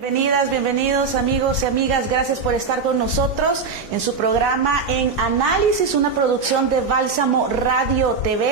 Bienvenidas, bienvenidos amigos y amigas, gracias por estar con nosotros en su programa En Análisis, una producción de Bálsamo Radio TV.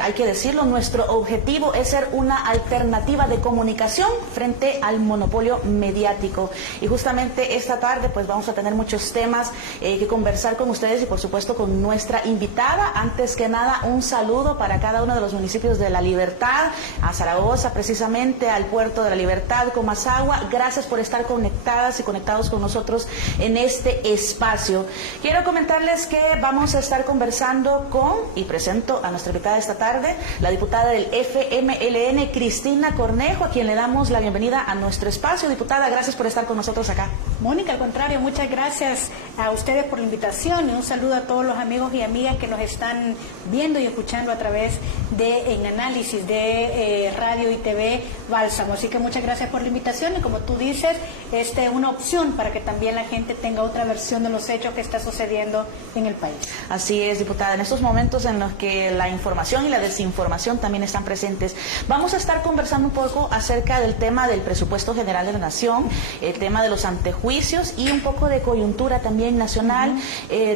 Hay que decirlo, nuestro objetivo es ser una alternativa de comunicación frente al monopolio mediático. Y justamente esta tarde pues vamos a tener muchos temas que conversar con ustedes y por supuesto con nuestra invitada. Antes que nada, un saludo para cada uno de los municipios de La Libertad, a Zaragoza precisamente, al Puerto de La Libertad, Comasagua. Gracias por estar conectadas y conectados con nosotros en este espacio. Quiero comentarles que vamos a estar conversando con, y presento a nuestra invitada esta tarde, la diputada del FMLN, Cristina Cornejo, a quien le damos la bienvenida a nuestro espacio. Diputada, gracias por estar con nosotros acá. Mónica, al contrario, muchas gracias a ustedes por la invitación y un saludo a todos los amigos y amigas que nos están viendo y escuchando a través de En Análisis de Radio y TV Bálsamo. Así que muchas gracias por la invitación y como tú dices, es una opción para que también la gente tenga otra versión de los hechos que está sucediendo en el país. Así es, diputada, en estos momentos en los que la información y la desinformación también están presentes, vamos a estar conversando un poco acerca del tema del presupuesto general de la Nación, el tema de los antejuicios y un poco de coyuntura también nacional.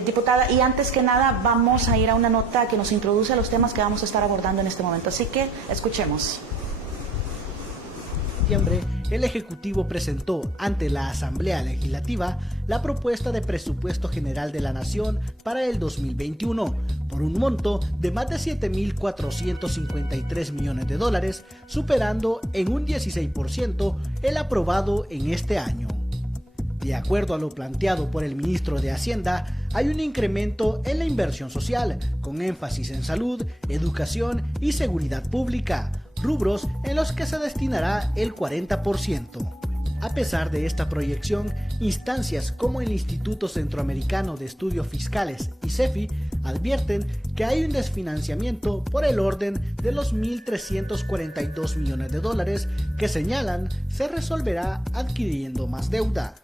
Diputada, y antes que nada vamos a ir a una nota que nos introduce a los temas que vamos a estar abordando en este momento, así que escuchemos. En septiembre, el Ejecutivo presentó ante la Asamblea Legislativa la propuesta de presupuesto general de la Nación para el 2021 por un monto de más de 7.453 millones de dólares, superando en un 16% el aprobado en este año. De acuerdo a lo planteado por el ministro de Hacienda, hay un incremento en la inversión social, con énfasis en salud, educación y seguridad pública, rubros en los que se destinará el 40%. A pesar de esta proyección, instancias como el Instituto Centroamericano de Estudios Fiscales y CEFI advierten que hay un desfinanciamiento por el orden de los 1.342 millones de dólares que señalan se resolverá adquiriendo más deuda.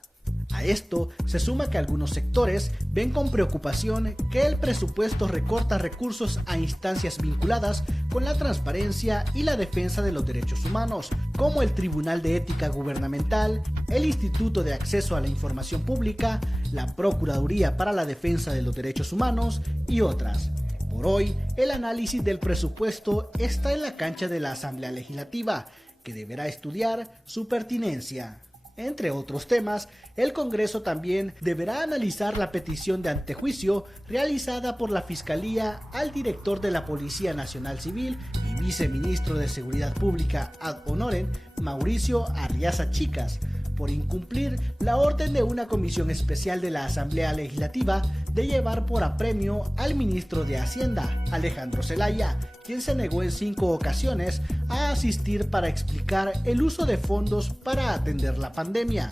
A esto se suma que algunos sectores ven con preocupación que el presupuesto recorta recursos a instancias vinculadas con la transparencia y la defensa de los derechos humanos, como el Tribunal de Ética Gubernamental, el Instituto de Acceso a la Información Pública, la Procuraduría para la Defensa de los Derechos Humanos y otras. Por hoy, el análisis del presupuesto está en la cancha de la Asamblea Legislativa, que deberá estudiar su pertinencia. Entre otros temas, el Congreso también deberá analizar la petición de antejuicio realizada por la Fiscalía al director de la Policía Nacional Civil y viceministro de Seguridad Pública ad honorem, Mauricio Arriaza Chicas, por incumplir la orden de una comisión especial de la Asamblea Legislativa de llevar por apremio al ministro de Hacienda, Alejandro Zelaya, quien se negó en 5 ocasiones a asistir para explicar el uso de fondos para atender la pandemia.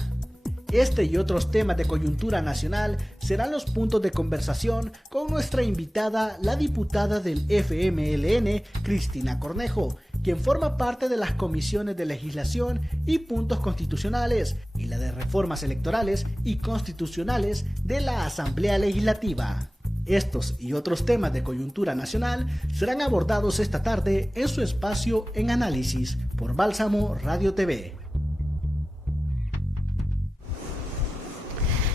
Este y otros temas de coyuntura nacional serán los puntos de conversación con nuestra invitada, la diputada del FMLN, Cristina Cornejo, quien forma parte de las comisiones de legislación y puntos constitucionales y la de reformas electorales y constitucionales de la Asamblea Legislativa. Estos y otros temas de coyuntura nacional serán abordados esta tarde en su espacio En Análisis por Bálsamo Radio TV.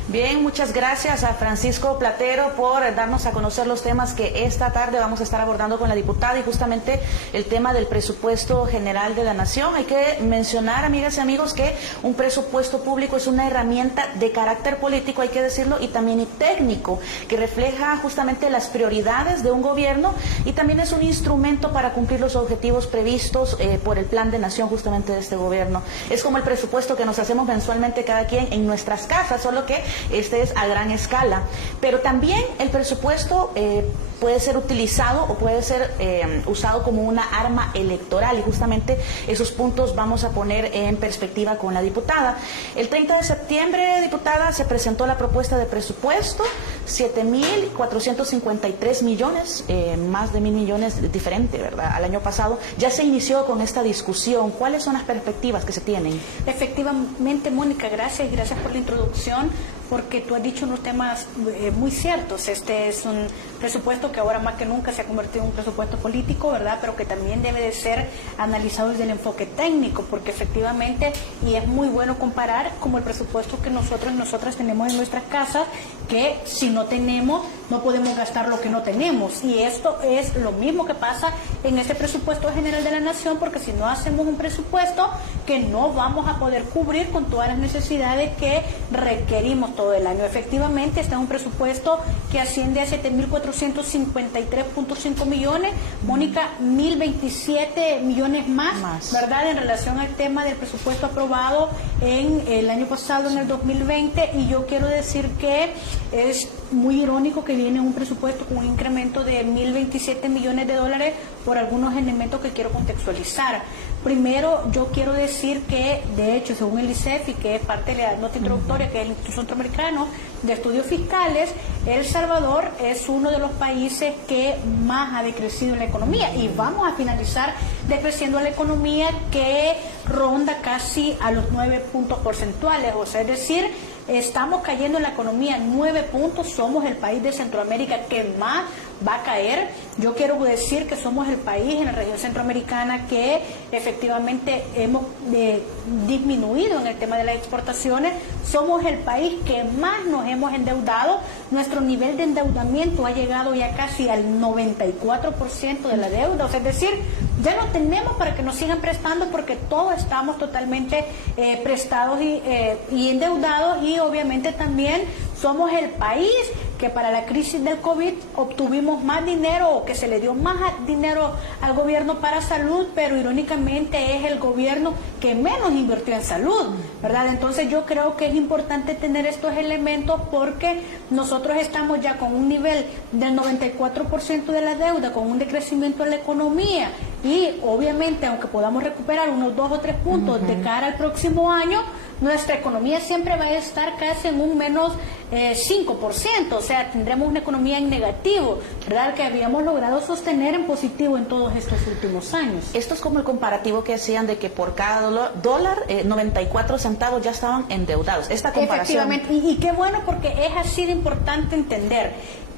Bien, muchas gracias a Francisco Platero por darnos a conocer los temas que esta tarde vamos a estar abordando con la diputada y justamente el tema del presupuesto general de la Nación. Hay que mencionar, amigas y amigos, que un presupuesto público es una herramienta de carácter político, hay que decirlo, y también técnico, que refleja justamente las prioridades de un gobierno y también es un instrumento para cumplir los objetivos previstos por el Plan de Nación justamente de este gobierno. Es como el presupuesto que nos hacemos mensualmente cada quien en nuestras casas, solo que este es a gran escala, pero también el presupuesto puede ser utilizado o puede ser usado como una arma electoral y justamente esos puntos vamos a poner en perspectiva con la diputada. El 30 de septiembre, diputada, se presentó la propuesta de presupuesto, 7.453 millones, más de 1.000 millones diferente, ¿verdad? Al año pasado ya se inició con esta discusión. ¿Cuáles son las perspectivas que se tienen? Efectivamente, Mónica, gracias por la introducción, porque tú has dicho unos temas muy ciertos. Este es un presupuesto presupuesto que ahora más que nunca se ha convertido en un presupuesto político, ¿verdad? Pero que también debe de ser analizado desde el enfoque técnico, porque efectivamente, y es muy bueno comparar como el presupuesto que nosotros y nosotras tenemos en nuestras casas, que si no tenemos, no podemos gastar lo que no tenemos. Y esto es lo mismo que pasa en este presupuesto general de la Nación, porque si no hacemos un presupuesto que no vamos a poder cubrir con todas las necesidades que requerimos todo el año. Efectivamente, está un presupuesto que asciende a 7.453.5 millones, Mónica, 1.027 millones más, ¿verdad?, en relación al tema del presupuesto aprobado en el año pasado, en el 2020, y yo quiero decir que es muy irónico que viene un presupuesto con un incremento de 1.027 millones de dólares por algunos elementos que quiero contextualizar. Primero, yo quiero decir que, de hecho, según el ICEFI, que es parte de la nota introductoria, que es el Instituto Centroamericano de Estudios Fiscales, El Salvador es uno de los países que más ha decrecido en la economía, y vamos a finalizar decreciendo la economía, que ronda casi a los 9 puntos porcentuales, o sea, es decir, estamos cayendo en la economía 9 puntos, somos el país de Centroamérica que más va a caer. Yo quiero decir que somos el país en la región centroamericana que efectivamente hemos disminuido en el tema de las exportaciones, somos el país que más nos hemos endeudado, nuestro nivel de endeudamiento ha llegado ya casi al 94% de la deuda, o sea, es decir, ya no tenemos para que nos sigan prestando porque todos estamos totalmente prestados y endeudados, y obviamente también somos el país que para la crisis del COVID obtuvimos más dinero, o que se le dio más dinero al gobierno para salud, pero irónicamente es el gobierno que menos invirtió en salud, ¿verdad? Entonces yo creo que es importante tener estos elementos porque nosotros estamos ya con un nivel del 94% de la deuda, con un decrecimiento en la economía, y obviamente aunque podamos recuperar unos 2 o 3 puntos de cara al próximo año, nuestra economía siempre va a estar casi en un menos 5%, o sea, tendremos una economía en negativo, ¿verdad?, que habíamos logrado sostener en positivo en todos estos últimos años. Esto es como el comparativo que hacían de que por cada dólar 94 centavos ya estaban endeudados. Esta comparación. Efectivamente, y qué bueno, porque es así de importante entender.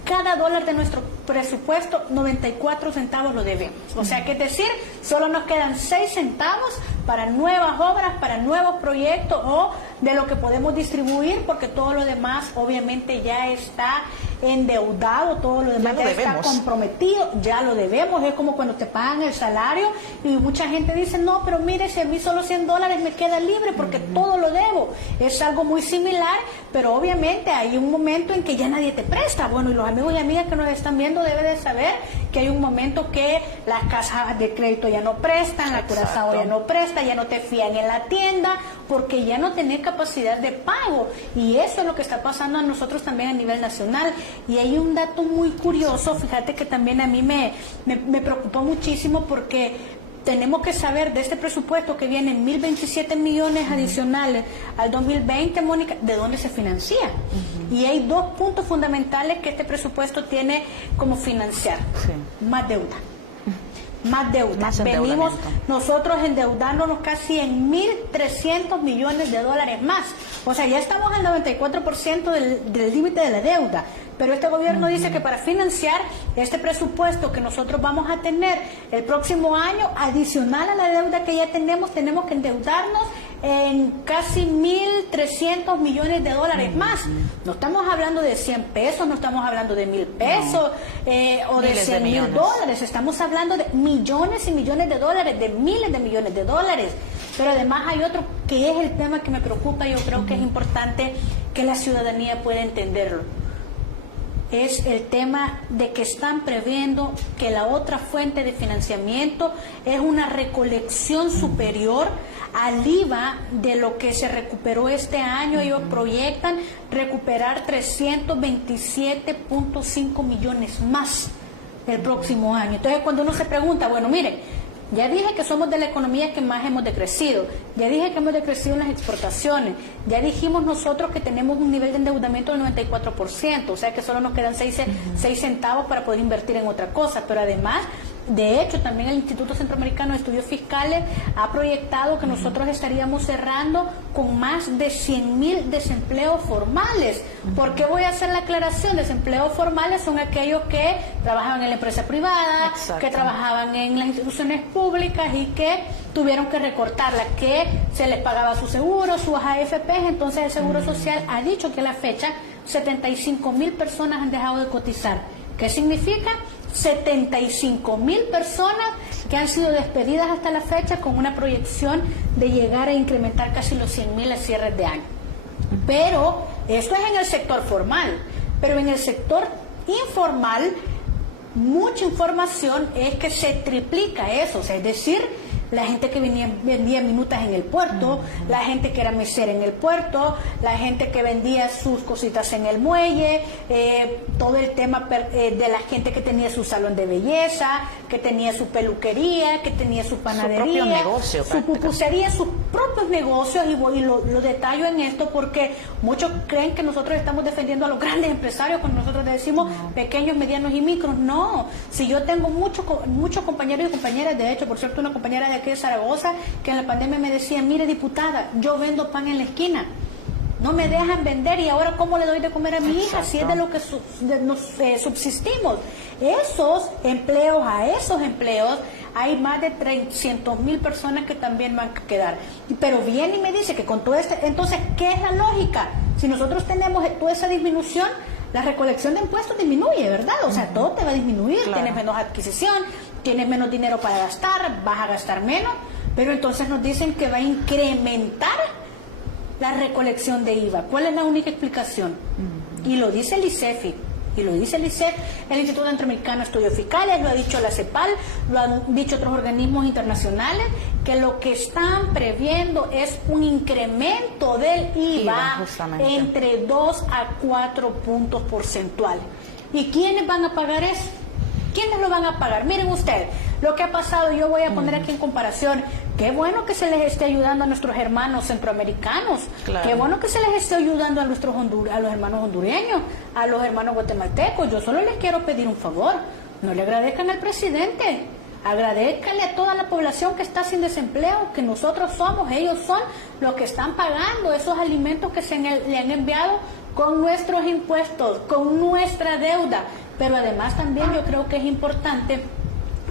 Cada dólar de nuestro presupuesto, 94 centavos lo debemos. O sea, que es decir, solo nos quedan 6 centavos para nuevas obras, para nuevos proyectos o de lo que podemos distribuir, porque todo lo demás obviamente ya está endeudado, todo lo demás ya está comprometido, ya lo debemos. Es como cuando te pagan el salario y mucha gente dice, no, pero mire, si a mí solo $100 me queda libre porque todo lo debo. Es algo muy similar, pero obviamente hay un momento en que ya nadie te presta. Bueno, y los amigos y amigas que nos están viendo deben de saber que hay un momento que las casas de crédito ya no prestan, la Curazao ya no presta, ya no te fían en la tienda, porque ya no tenés capacidad de pago, y eso es lo que está pasando a nosotros también a nivel nacional. Y hay un dato muy curioso, fíjate que también a mí me preocupó muchísimo, porque tenemos que saber de este presupuesto que vienen 1.027 millones adicionales al 2020, Mónica, ¿de dónde se financia? Y hay 2 puntos fundamentales que este presupuesto tiene como financiar. Más deuda. Más deuda. Venimos nosotros endeudándonos casi en 1.300 millones de dólares más. O sea, ya estamos al 94% del límite de la deuda. Pero este gobierno dice que para financiar este presupuesto que nosotros vamos a tener el próximo año, adicional a la deuda que ya tenemos que endeudarnos en casi 1.300 millones de dólares más. No estamos hablando de 100 pesos, no estamos hablando de 1.000 pesos o de 100.000 dólares. Estamos hablando de millones y millones de dólares, de miles de millones de dólares. Pero además hay otro que es el tema que me preocupa, yo creo que es importante que la ciudadanía pueda entenderlo. Es el tema de que están previendo que la otra fuente de financiamiento es una recolección superior al IVA de lo que se recuperó este año. Ellos proyectan recuperar 327.5 millones más el próximo año. Entonces, cuando uno se pregunta, bueno, miren, ya dije que somos de la economía que más hemos decrecido, ya dije que hemos decrecido en las exportaciones, ya dijimos nosotros que tenemos un nivel de endeudamiento del 94%, o sea que solo nos quedan 6 centavos para poder invertir en otra cosa, pero además De hecho, también el Instituto Centroamericano de Estudios Fiscales ha proyectado que nosotros estaríamos cerrando con más de 100,000 desempleos formales. ¿Por qué voy a hacer la aclaración? Desempleos formales son aquellos que trabajaban en la empresa privada, que trabajaban en las instituciones públicas y que tuvieron que recortarla, que se les pagaba su seguro, sus AFP. Entonces el Seguro Social ha dicho que a la fecha 75,000 personas han dejado de cotizar. ¿Qué significa? 75,000 personas que han sido despedidas hasta la fecha, con una proyección de llegar a incrementar casi los 100,000 a cierres de año. Pero esto es en el sector formal, pero en el sector informal mucha información es que se triplica eso, o sea, es decir, la gente que vendía minutas en el puerto, la gente que era mesera en el puerto, la gente que vendía sus cositas en el muelle, todo el tema de la gente que tenía su salón de belleza, que tenía su peluquería, que tenía su panadería, su propio negocio, su pupusería, sus propios negocios, y lo detallo en esto porque muchos creen que nosotros estamos defendiendo a los grandes empresarios cuando nosotros decimos pequeños, medianos y micros. No, si yo tengo muchos compañeros y compañeras, de hecho, por cierto, una compañera de aquí de Zaragoza que en la pandemia me decía: mire, diputada, yo vendo pan en la esquina, no me dejan vender, y ahora ¿cómo le doy de comer a mi hija si es de lo que nos subsistimos? A esos empleos hay más de 300,000 personas que también van a quedar. Pero viene y me dice que con todo entonces, ¿qué es la lógica? Si nosotros tenemos toda esa disminución, la recolección de impuestos disminuye, ¿verdad? O sea, todo te va a disminuir, tienes menos adquisición, tienes menos dinero para gastar, vas a gastar menos, pero entonces nos dicen que va a incrementar la recolección de IVA. ¿Cuál es la única explicación? Y lo dice el ICEFI, y lo dice el Instituto Centroamericano de Estudios Fiscales, lo ha dicho la CEPAL, lo han dicho otros organismos internacionales, que lo que están previendo es un incremento del IVA entre 2 a 4 puntos porcentuales. ¿Y quiénes van a pagar eso? ¿Quiénes lo van a pagar? Miren ustedes, lo que ha pasado, yo voy a poner aquí en comparación. Qué bueno que se les esté ayudando a nuestros hermanos centroamericanos, qué bueno que se les esté ayudando a los hermanos hondureños, a los hermanos guatemaltecos. Yo solo les quiero pedir un favor: no le agradezcan al presidente, agradezcanle a toda la población que está sin desempleo, que nosotros somos, ellos son los que están pagando esos alimentos que le han enviado con nuestros impuestos, con nuestra deuda. Pero además también yo creo que es importante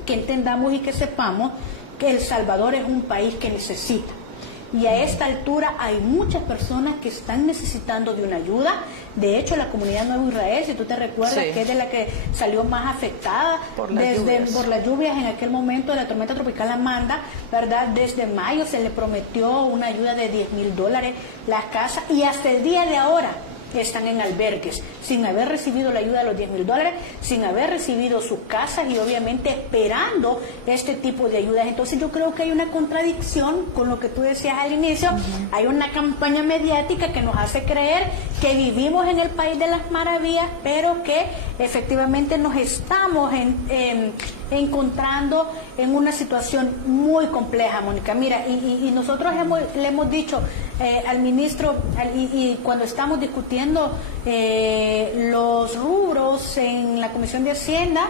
que entendamos y que sepamos que El Salvador es un país que necesita. Y a esta altura hay muchas personas que están necesitando de una ayuda. De hecho, la comunidad Nuevo Israel, si tú te recuerdas, que es de la que salió más afectada por las lluvias en aquel momento de la tormenta tropical Amanda, ¿verdad? Desde mayo se le prometió una ayuda de $10,000 las casas, y hasta el día de ahora están en albergues, sin haber recibido la ayuda de los $10,000, sin haber recibido sus casas y obviamente esperando este tipo de ayudas. Entonces yo creo que hay una contradicción con lo que tú decías al inicio. Hay una campaña mediática que nos hace creer que vivimos en el país de las maravillas, pero que efectivamente nos estamos encontrando en una situación muy compleja, Mónica. Mira, y nosotros le hemos dicho al ministro, y cuando estamos discutiendo los rubros en la Comisión de Hacienda,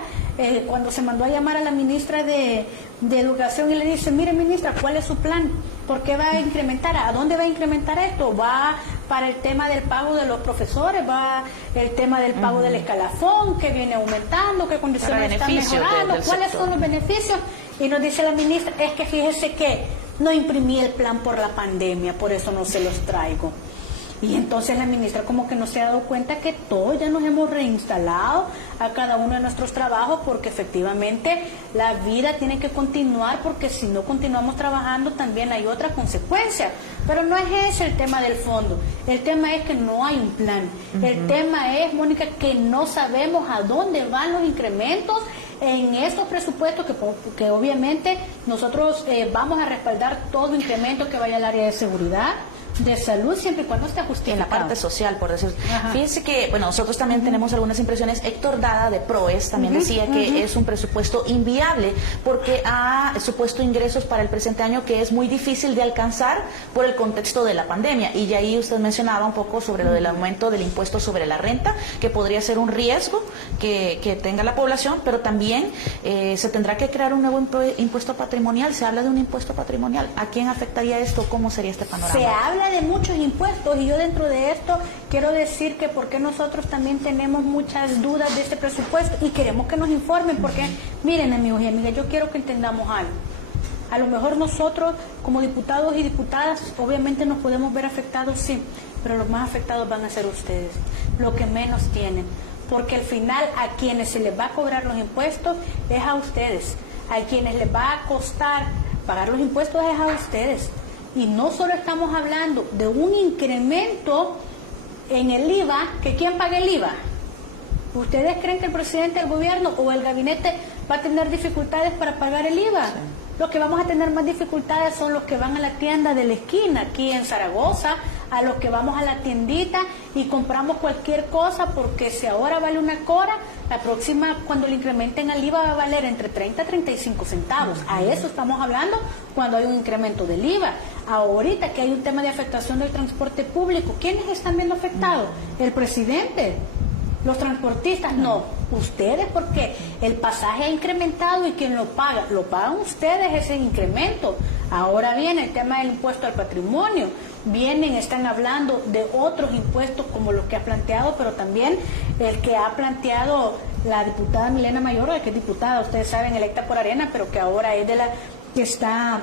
cuando se mandó a llamar a la ministra de Educación, y le dice: mire, ministra, ¿cuál es su plan? ¿Por qué va a incrementar? ¿A dónde va a incrementar esto? ¿Va para el tema del pago de los profesores? ¿Va el tema del pago del escalafón que viene aumentando? ¿Qué condiciones están mejorando? ¿Cuáles son los beneficios? Y nos dice la ministra: es que fíjese que no imprimí el plan por la pandemia, por eso no se los traigo. Y entonces la ministra como que no se ha dado cuenta que todos ya nos hemos reinstalado a cada uno de nuestros trabajos, porque efectivamente la vida tiene que continuar, porque si no continuamos trabajando también hay otras consecuencias. Pero no es ese el tema del fondo, el tema es que no hay un plan. El tema es, Mónica, que no sabemos a dónde van los incrementos en estos presupuestos, que obviamente nosotros vamos a respaldar todo incremento que vaya al área de seguridad, de salud, siempre y cuando esté justificado. En la parte social, por decir. Ajá. Fíjense que, bueno, nosotros también tenemos algunas impresiones. Héctor Dada de PROES también decía que es un presupuesto inviable porque ha supuesto ingresos para el presente año que es muy difícil de alcanzar por el contexto de la pandemia. Y ahí usted mencionaba un poco sobre lo del aumento del impuesto sobre la renta, que podría ser un riesgo que tenga la población, pero también se tendrá que crear un nuevo impuesto patrimonial. Se habla de un impuesto patrimonial. ¿A quién afectaría esto? ¿Cómo sería este panorama? Se habla de muchos impuestos y yo dentro de esto quiero decir que porque nosotros también tenemos muchas dudas de este presupuesto y queremos que nos informen porque, miren amigos y amigas, yo quiero que entendamos algo. A lo mejor nosotros como diputados y diputadas obviamente nos podemos ver afectados, sí, pero los más afectados van a ser ustedes, los que menos tienen, porque al final a quienes se les va a cobrar los impuestos es a ustedes, a quienes les va a costar pagar los impuestos es a ustedes. Y no solo estamos hablando de un incremento en el IVA, que ¿quién paga el IVA? ¿Ustedes creen que el presidente del gobierno o el gabinete va a tener dificultades para pagar el IVA? Sí. Los que vamos a tener más dificultades son los que van a la tienda de la esquina, aquí en Zaragoza, a los que vamos a la tiendita y compramos cualquier cosa, porque si ahora vale una cora, la próxima, cuando le incrementen el IVA, va a valer entre 30 a 35 centavos. A eso estamos hablando cuando hay un incremento del IVA. Ahorita que hay un tema de afectación del transporte público, ¿quiénes están viendo afectados? El presidente. Los transportistas no, ustedes, porque el pasaje ha incrementado y quien lo pagan ustedes ese incremento. Ahora viene el tema del impuesto al patrimonio, están hablando de otros impuestos como los que ha planteado, pero también el que ha planteado la diputada Milena Mayorga, que es diputada, ustedes saben, electa por Arena, pero que ahora es de la que está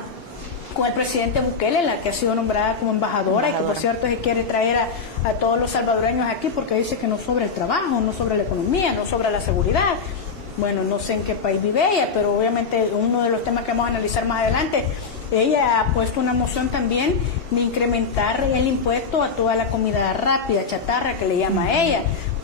con el presidente Bukele, la que ha sido nombrada como embajadora, y que por cierto se quiere traer a todos los salvadoreños aquí porque dice que no sobra el trabajo, no sobra la economía, no sobra la seguridad. Bueno, no sé en qué país vive ella, pero obviamente uno de los temas que vamos a analizar más adelante, ella ha puesto una moción también de incrementar el impuesto a toda la comida rápida, chatarra, que le llama a ella.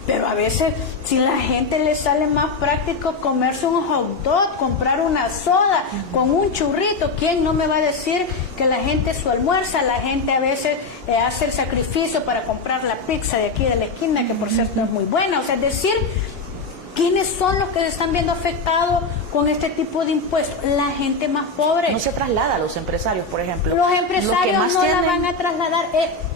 Pero a veces, si la gente le sale más práctico comerse un hot dog, comprar una soda con un churrito, ¿quién no me va a decir que la gente su almuerza? La gente a veces hace el sacrificio para comprar la pizza de aquí de la esquina, que por cierto es muy buena. O sea, es decir, ¿quiénes son los que se están viendo afectados con este tipo de impuestos? La gente más pobre. No se traslada a los empresarios, por ejemplo. Los empresarios no la van a trasladar.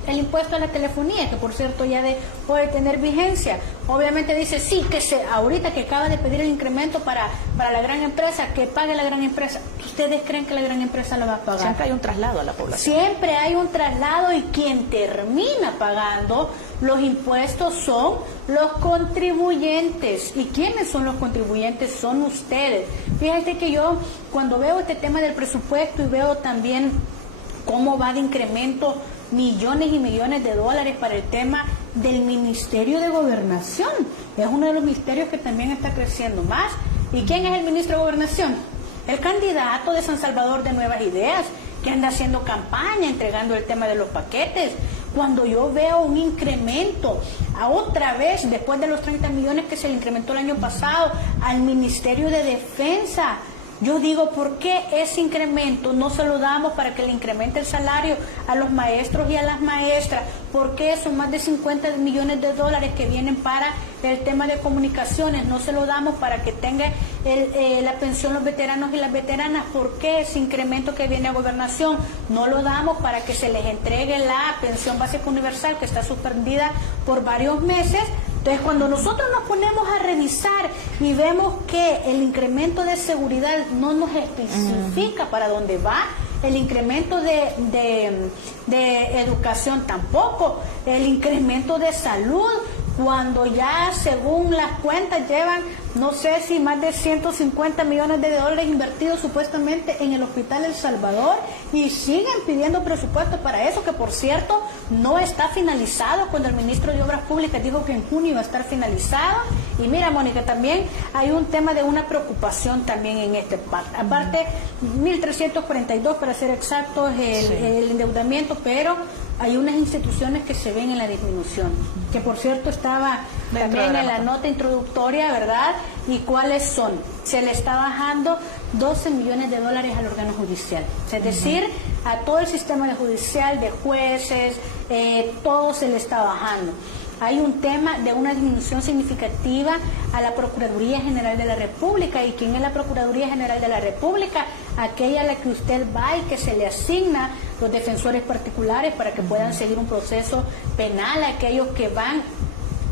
El impuesto a la telefonía, que por cierto ya puede tener vigencia. Obviamente dice, sí, ahorita que acaba de pedir el incremento para la gran empresa, que pague la gran empresa. ¿Ustedes creen que la gran empresa la va a pagar? Siempre hay un traslado a la población. Siempre hay un traslado y quien termina pagando los impuestos son los contribuyentes. ¿Y quiénes son los contribuyentes? Son ustedes. Fíjate que yo cuando veo este tema del presupuesto y veo también cómo va de incremento millones y millones de dólares para el tema del Ministerio de Gobernación. Es uno de los ministerios que también está creciendo más. ¿Y quién es el ministro de Gobernación? El candidato de San Salvador de Nuevas Ideas, que anda haciendo campaña, entregando el tema de los paquetes. Cuando yo veo un incremento, a otra vez, después de los 30 millones que se le incrementó el año pasado, al Ministerio de Defensa, yo digo, ¿por qué ese incremento no se lo damos para que le incremente el salario a los maestros y a las maestras? ¿Por qué son más de 50 millones de dólares que vienen para el tema de comunicaciones? No se lo damos para que tenga la pensión los veteranos y las veteranas. ¿Por qué ese incremento que viene a Gobernación no lo damos para que se les entregue la pensión básica universal, que está suspendida por varios meses? Entonces, cuando nosotros nos ponemos a revisar y vemos que el incremento de seguridad no nos especifica para dónde va, el incremento de educación tampoco, el incremento de salud, cuando ya según las cuentas llevan, no sé si más de 150 millones de dólares invertidos supuestamente en el Hospital El Salvador, y siguen pidiendo presupuesto para eso, que por cierto no está finalizado, cuando el ministro de Obras Públicas dijo que en junio iba a estar finalizado. Y mira, Mónica, también hay un tema de una preocupación también en este parte. Aparte, 1.342 para ser exactos el endeudamiento, pero hay unas instituciones que se ven en la disminución, que por cierto estaba también en la nota introductoria, ¿verdad? ¿Y cuáles son? Se le está bajando 12 millones de dólares al órgano judicial. Es decir, a todo el sistema judicial, de jueces, todo se le está bajando. Hay un tema de una disminución significativa a la Procuraduría General de la República. ¿Y quién es la Procuraduría General de la República? Aquella a la que usted va y que se le asigna los defensores particulares para que puedan seguir un proceso penal, a aquellos que van,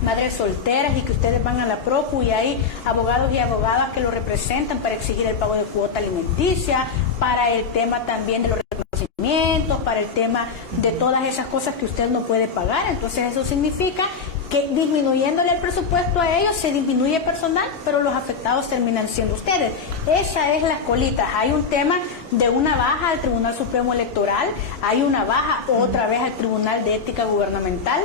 madres solteras, y que ustedes van a la Procu y hay abogados y abogadas que lo representan para exigir el pago de cuota alimenticia, para el tema también de los reconocimientos, para el tema de todas esas cosas que usted no puede pagar. Entonces eso significa que disminuyéndole el presupuesto a ellos se disminuye personal, pero los afectados terminan siendo ustedes. Esa es la colita. Hay un tema de una baja al Tribunal Supremo Electoral, hay una baja otra vez al Tribunal de Ética Gubernamental,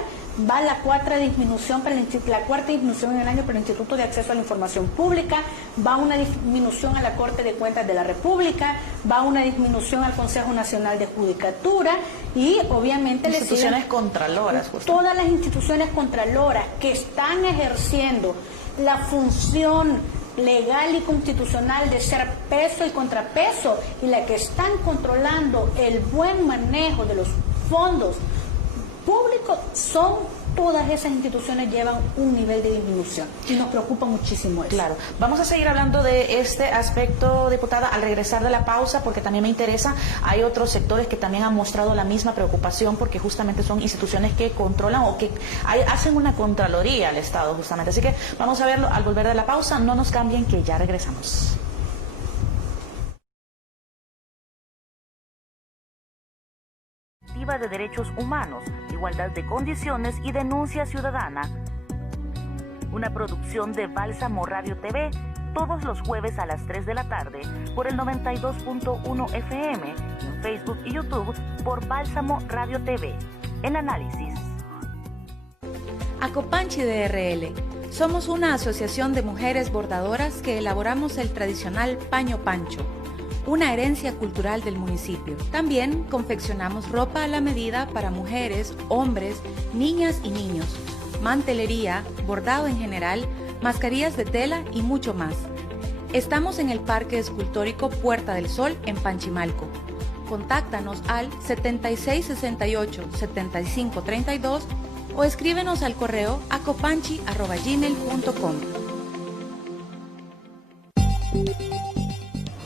va la cuarta disminución en el año para el Instituto de Acceso a la Información Pública, va una disminución a la Corte de Cuentas de la República, va una disminución al Consejo Nacional de Judicatura y obviamente instituciones contraloras. Todas las instituciones contraloras que están ejerciendo la función legal y constitucional de ser peso y contrapeso, y la que están controlando el buen manejo de los fondos públicos, todas esas instituciones llevan un nivel de disminución y nos preocupa muchísimo eso. Claro, vamos a seguir hablando de este aspecto, diputada, al regresar de la pausa, porque también me interesa. Hay otros sectores que también han mostrado la misma preocupación porque justamente son instituciones que controlan o que hacen una contraloría al Estado justamente. Así que vamos a verlo al volver de la pausa. No nos cambien, que ya regresamos. De Derechos Humanos, Igualdad de Condiciones y Denuncia Ciudadana. Una producción de Bálsamo Radio TV, todos los jueves a las 3 de la tarde por el 92.1 FM, en Facebook y YouTube por Bálsamo Radio TV. En análisis. Acopanchi DRL. Somos una asociación de mujeres bordadoras que elaboramos el tradicional paño pancho, una herencia cultural del municipio. También confeccionamos ropa a la medida para mujeres, hombres, niñas y niños, mantelería, bordado en general, mascarillas de tela y mucho más. Estamos en el Parque Escultórico Puerta del Sol en Panchimalco. Contáctanos al 7668-7532 o escríbenos al correo acopanchi@gmail.com.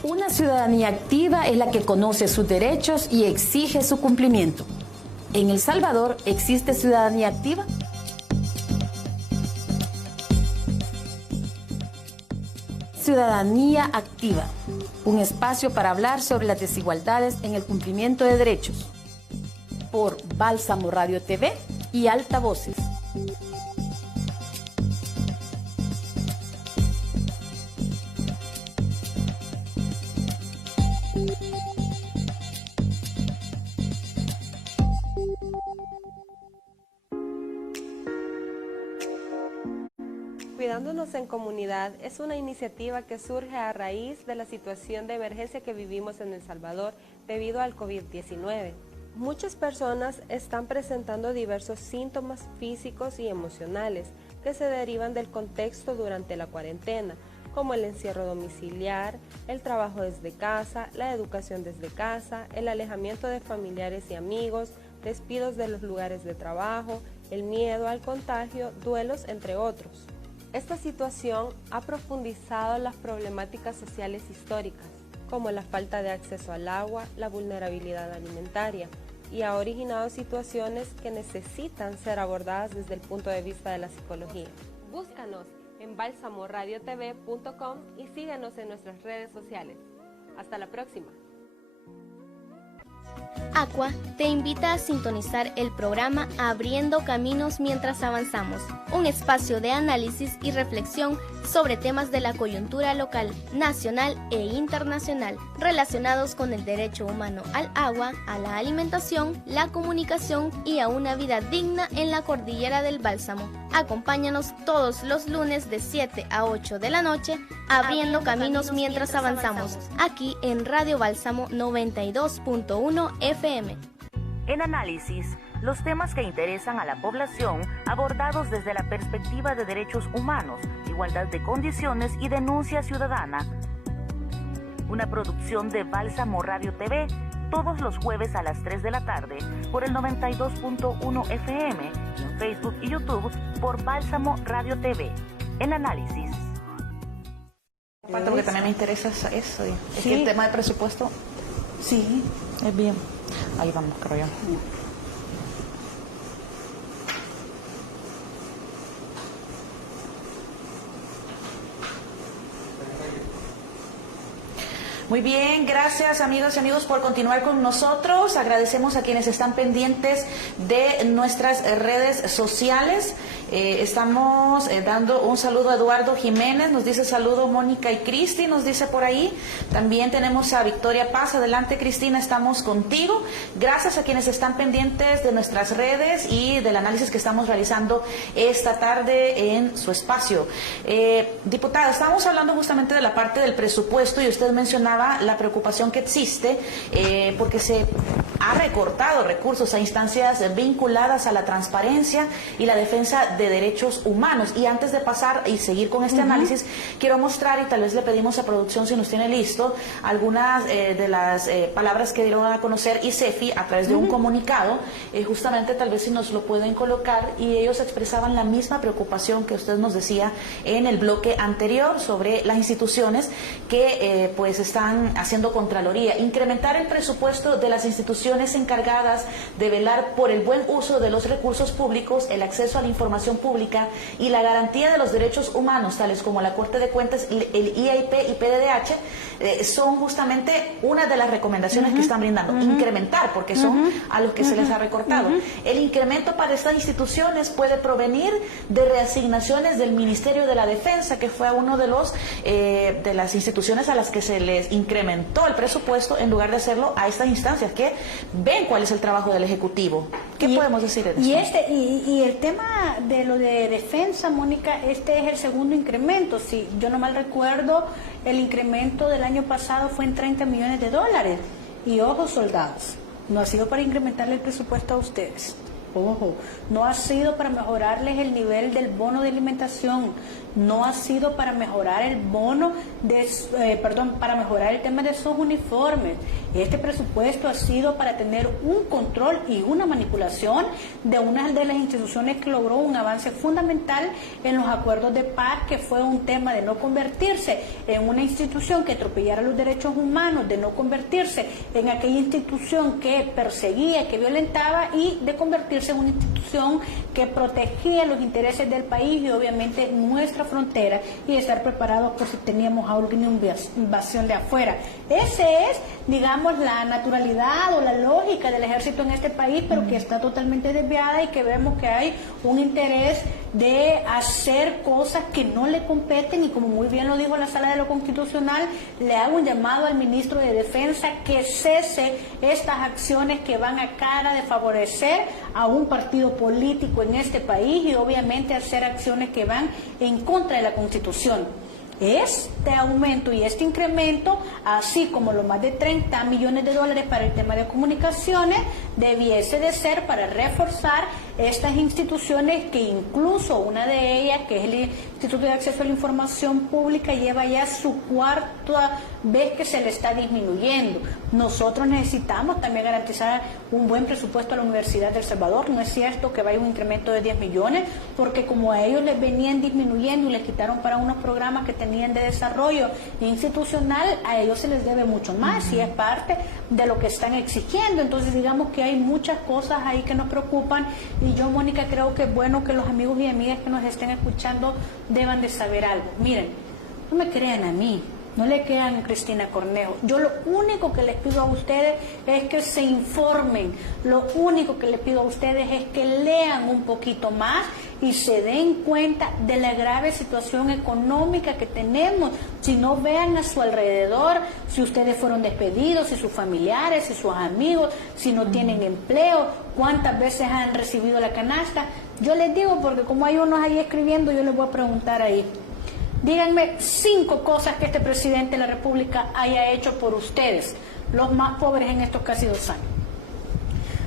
Una ciudadanía activa es la que conoce sus derechos y exige su cumplimiento. ¿En El Salvador existe ciudadanía activa? Ciudadanía Activa, un espacio para hablar sobre las desigualdades en el cumplimiento de derechos. Por Bálsamo Radio TV y Altavoces. Cuidándonos en Comunidad es una iniciativa que surge a raíz de la situación de emergencia que vivimos en El Salvador debido al COVID-19. Muchas personas están presentando diversos síntomas físicos y emocionales que se derivan del contexto durante la cuarentena, como el encierro domiciliar, el trabajo desde casa, la educación desde casa, el alejamiento de familiares y amigos, despidos de los lugares de trabajo, el miedo al contagio, duelos, entre otros. Esta situación ha profundizado las problemáticas sociales históricas, como la falta de acceso al agua, la vulnerabilidad alimentaria, y ha originado situaciones que necesitan ser abordadas desde el punto de vista de la psicología. Búscanos en balsamoradiotv.com y síguenos en nuestras redes sociales. Hasta la próxima. Aqua te invita a sintonizar el programa Abriendo Caminos Mientras Avanzamos, un espacio de análisis y reflexión sobre temas de la coyuntura local, nacional e internacional relacionados con el derecho humano al agua, a la alimentación, la comunicación y a una vida digna en la cordillera del Bálsamo. Acompáñanos todos los lunes de 7 a 8 de la noche, Abriendo Caminos Mientras Avanzamos, aquí en Radio Bálsamo 92.1 FM. En análisis, los temas que interesan a la población abordados desde la perspectiva de derechos humanos, igualdad de condiciones y denuncia ciudadana. Una producción de Bálsamo Radio TV, todos los jueves a las 3 de la tarde por el 92.1 FM y en Facebook y YouTube por Bálsamo Radio TV. En análisis. Porque también me interesa eso. Es Sí. que el tema de presupuesto Sí. es bien. Ahí vamos, creo yo. Muy bien, gracias amigas y amigos por continuar con nosotros. Agradecemos a quienes están pendientes de nuestras redes sociales. Estamos dando un saludo a Eduardo Jiménez, nos dice saludo Mónica y Cristi, nos dice por ahí. También tenemos a Victoria Paz. Adelante Cristina, estamos contigo. Gracias a quienes están pendientes de nuestras redes y del análisis que estamos realizando esta tarde en su espacio. Diputada, estamos hablando justamente de la parte del presupuesto y usted mencionaba la preocupación que existe porque se ha recortado recursos a instancias vinculadas a la transparencia y la defensa de derechos humanos. Y antes de pasar y seguir con este análisis, quiero mostrar, y tal vez le pedimos a producción si nos tiene listo, algunas de las palabras que dieron a conocer ICEFI a través de un comunicado, justamente tal vez si nos lo pueden colocar, y ellos expresaban la misma preocupación que usted nos decía en el bloque anterior sobre las instituciones que pues están haciendo Contraloría. Incrementar el presupuesto de las instituciones encargadas de velar por el buen uso de los recursos públicos, el acceso a la información pública y la garantía de los derechos humanos, tales como la Corte de Cuentas, el IAIP y PDDH, son justamente una de las recomendaciones que están brindando. Incrementar, porque son a los que se les ha recortado. El incremento para estas instituciones puede provenir de reasignaciones del Ministerio de la Defensa, que fue uno de los de las instituciones a las que se les incrementó el presupuesto, en lugar de hacerlo a estas instancias que ven cuál es el trabajo del Ejecutivo. ¿Qué podemos decir de eso? Y el tema de lo de defensa, Mónica, este es el segundo incremento. Si yo no mal recuerdo, el incremento del año pasado fue en $30 millones. Y ojo, soldados, no ha sido para incrementarle el presupuesto a ustedes. Ojo, no ha sido para mejorarles el nivel del bono de alimentación, no ha sido para mejorar el bono de, para mejorar el tema de sus uniformes. Este presupuesto ha sido para tener un control y una manipulación de una de las instituciones que logró un avance fundamental en los acuerdos de paz, que fue un tema de no convertirse en una institución que atropellara los derechos humanos, de no convertirse en aquella institución que perseguía, que violentaba, y de convertirse en una institución que protegía los intereses del país y obviamente nuestra frontera, y estar preparados por si teníamos alguna invasión de afuera. Ese es, digamos, la naturalidad o la lógica del ejército en este país, pero que está totalmente desviada, y que vemos que hay un interés de hacer cosas que no le competen, y como muy bien lo dijo la Sala de lo Constitucional, le hago un llamado al ministro de Defensa que cese estas acciones que van a cara de favorecer a un partido político en este país, y obviamente hacer acciones que van en contra de la Constitución. Este aumento y este incremento, así como los más de $30 millones para el tema de comunicaciones, debiese de ser para reforzar estas instituciones, que incluso una de ellas, que es el Instituto de Acceso a la Información Pública, lleva ya su cuarta vez que se le está disminuyendo. Nosotros necesitamos también garantizar un buen presupuesto a la Universidad de El Salvador. No es cierto que vaya un incremento de 10 millones, porque como a ellos les venían disminuyendo y les quitaron para unos programas que tenían de desarrollo institucional, a ellos se les debe mucho más, y es parte de lo que están exigiendo. Entonces, digamos que hay muchas cosas ahí que nos preocupan, y yo, Mónica, creo que es bueno que los amigos y amigas que nos estén escuchando deban de saber algo. Miren, no me crean a mí, no le crean a Cristina Cornejo. Yo lo único que les pido a ustedes es que se informen, lo único que les pido a ustedes es que lean un poquito más y se den cuenta de la grave situación económica que tenemos. Si no, vean a su alrededor, si ustedes fueron despedidos, si sus familiares, si sus amigos, si no tienen empleo, cuántas veces han recibido la canasta. Yo les digo, porque como hay unos ahí escribiendo, yo les voy a preguntar ahí. Díganme 5 cosas que este presidente de la República haya hecho por ustedes, los más pobres, en estos casi 2 años.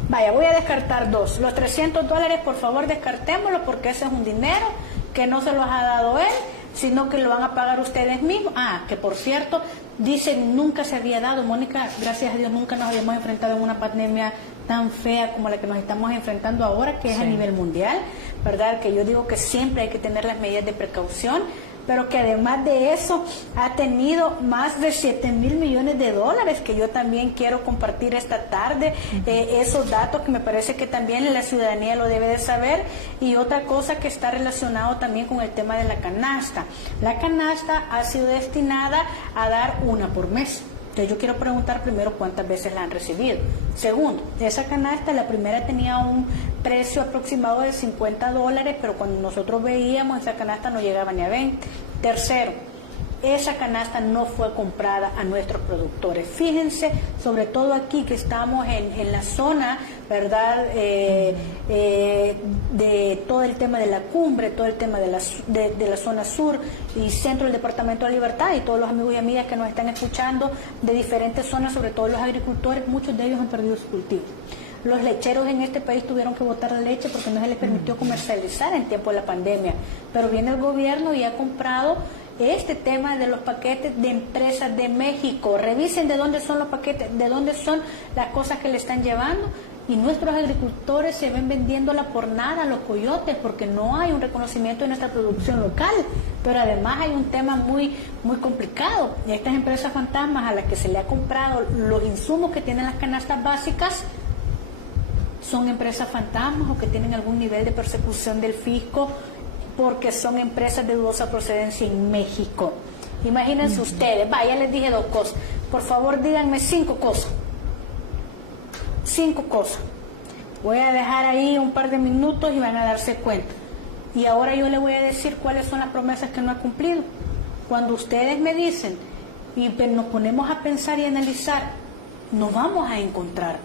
Vaya, voy a descartar 2. Los $300, por favor, descartémoslo, porque ese es un dinero que no se los ha dado él. sino que lo van a pagar ustedes mismos. Que por cierto, dicen nunca se había dado, Mónica, gracias a Dios nunca nos habíamos enfrentado en una pandemia tan fea como la que nos estamos enfrentando ahora, que es a nivel mundial, ¿verdad? Que yo digo que siempre hay que tener las medidas de precaución, pero que además de eso ha tenido más de 7,000 millones de dólares, que yo también quiero compartir esta tarde, esos datos que me parece que también la ciudadanía lo debe de saber. Y otra cosa que está relacionado también con el tema de la canasta. La canasta ha sido destinada a dar una por mes. Entonces yo quiero preguntar primero cuántas veces la han recibido. Segundo, esa canasta, la primera tenía un precio aproximado de $50, pero cuando nosotros veíamos esa canasta no llegaba ni a 20. Tercero, esa canasta no fue comprada a nuestros productores. Fíjense, sobre todo aquí que estamos en la zona, ¿verdad? De todo el tema de la cumbre, todo el tema de la zona sur y centro del Departamento de Libertad, y todos los amigos y amigas que nos están escuchando de diferentes zonas, sobre todo los agricultores, muchos de ellos han perdido su cultivo. Los lecheros en este país tuvieron que botar la leche porque no se les permitió comercializar en tiempo de la pandemia, pero viene el gobierno y ha comprado este tema de los paquetes de empresas de México. Revisen de dónde son los paquetes, de dónde son las cosas que le están llevando, y nuestros agricultores se ven vendiéndola por nada a los coyotes porque no hay un reconocimiento de nuestra producción local. Pero además hay un tema muy complicado. Y estas empresas fantasmas a las que se le ha comprado los insumos que tienen las canastas básicas son empresas fantasmas o que tienen algún nivel de persecución del fisco, porque son empresas de dudosa procedencia en México. Imagínense ustedes, ya les dije 2 cosas. Por favor, díganme 5 cosas. 5 cosas. Voy a dejar ahí un par de minutos y van a darse cuenta. Y ahora yo les voy a decir cuáles son las promesas que no ha cumplido. Cuando ustedes me dicen y nos ponemos a pensar y analizar, nos vamos a encontrar.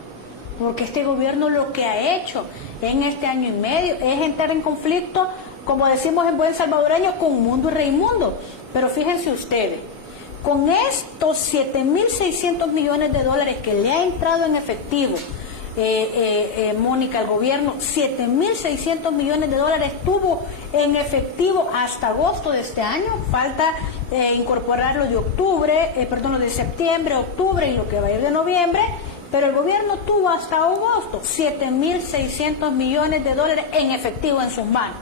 Porque este gobierno lo que ha hecho en este año y medio es entrar en conflicto, como decimos en buen salvadoreño, con mundo y reimundo. Pero fíjense ustedes, con estos 7,600 millones de dólares que le ha entrado en efectivo, Mónica, el gobierno, 7,600 millones de dólares tuvo en efectivo hasta agosto de este año. Falta incorporarlo de lo de septiembre, octubre y lo que va a ir de noviembre. Pero el gobierno tuvo hasta agosto 7,600 millones de dólares en efectivo en sus manos.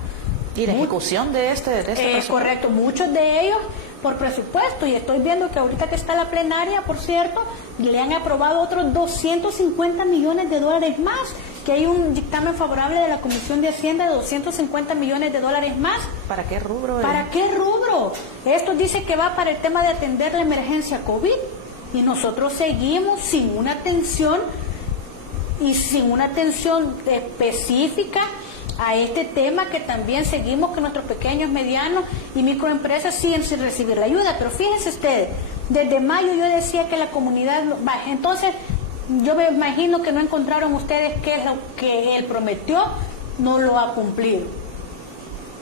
¿Y la ejecución de este presupuesto? Correcto, muchos de ellos por presupuesto, y estoy viendo que ahorita que está la plenaria, por cierto, le han aprobado otros 250 millones de dólares más, que hay un dictamen favorable de la Comisión de Hacienda de 250 millones de dólares más. ¿Para qué rubro? ¿Para qué rubro? Esto dice que va para el tema de atender la emergencia COVID, y nosotros seguimos sin una atención específica a este tema, que también seguimos que nuestros pequeños, medianos y microempresas siguen sin recibir la ayuda. Pero fíjense ustedes, desde mayo yo decía que la comunidad baja. Entonces yo me imagino que no encontraron ustedes qué es lo que él prometió, no lo ha cumplido.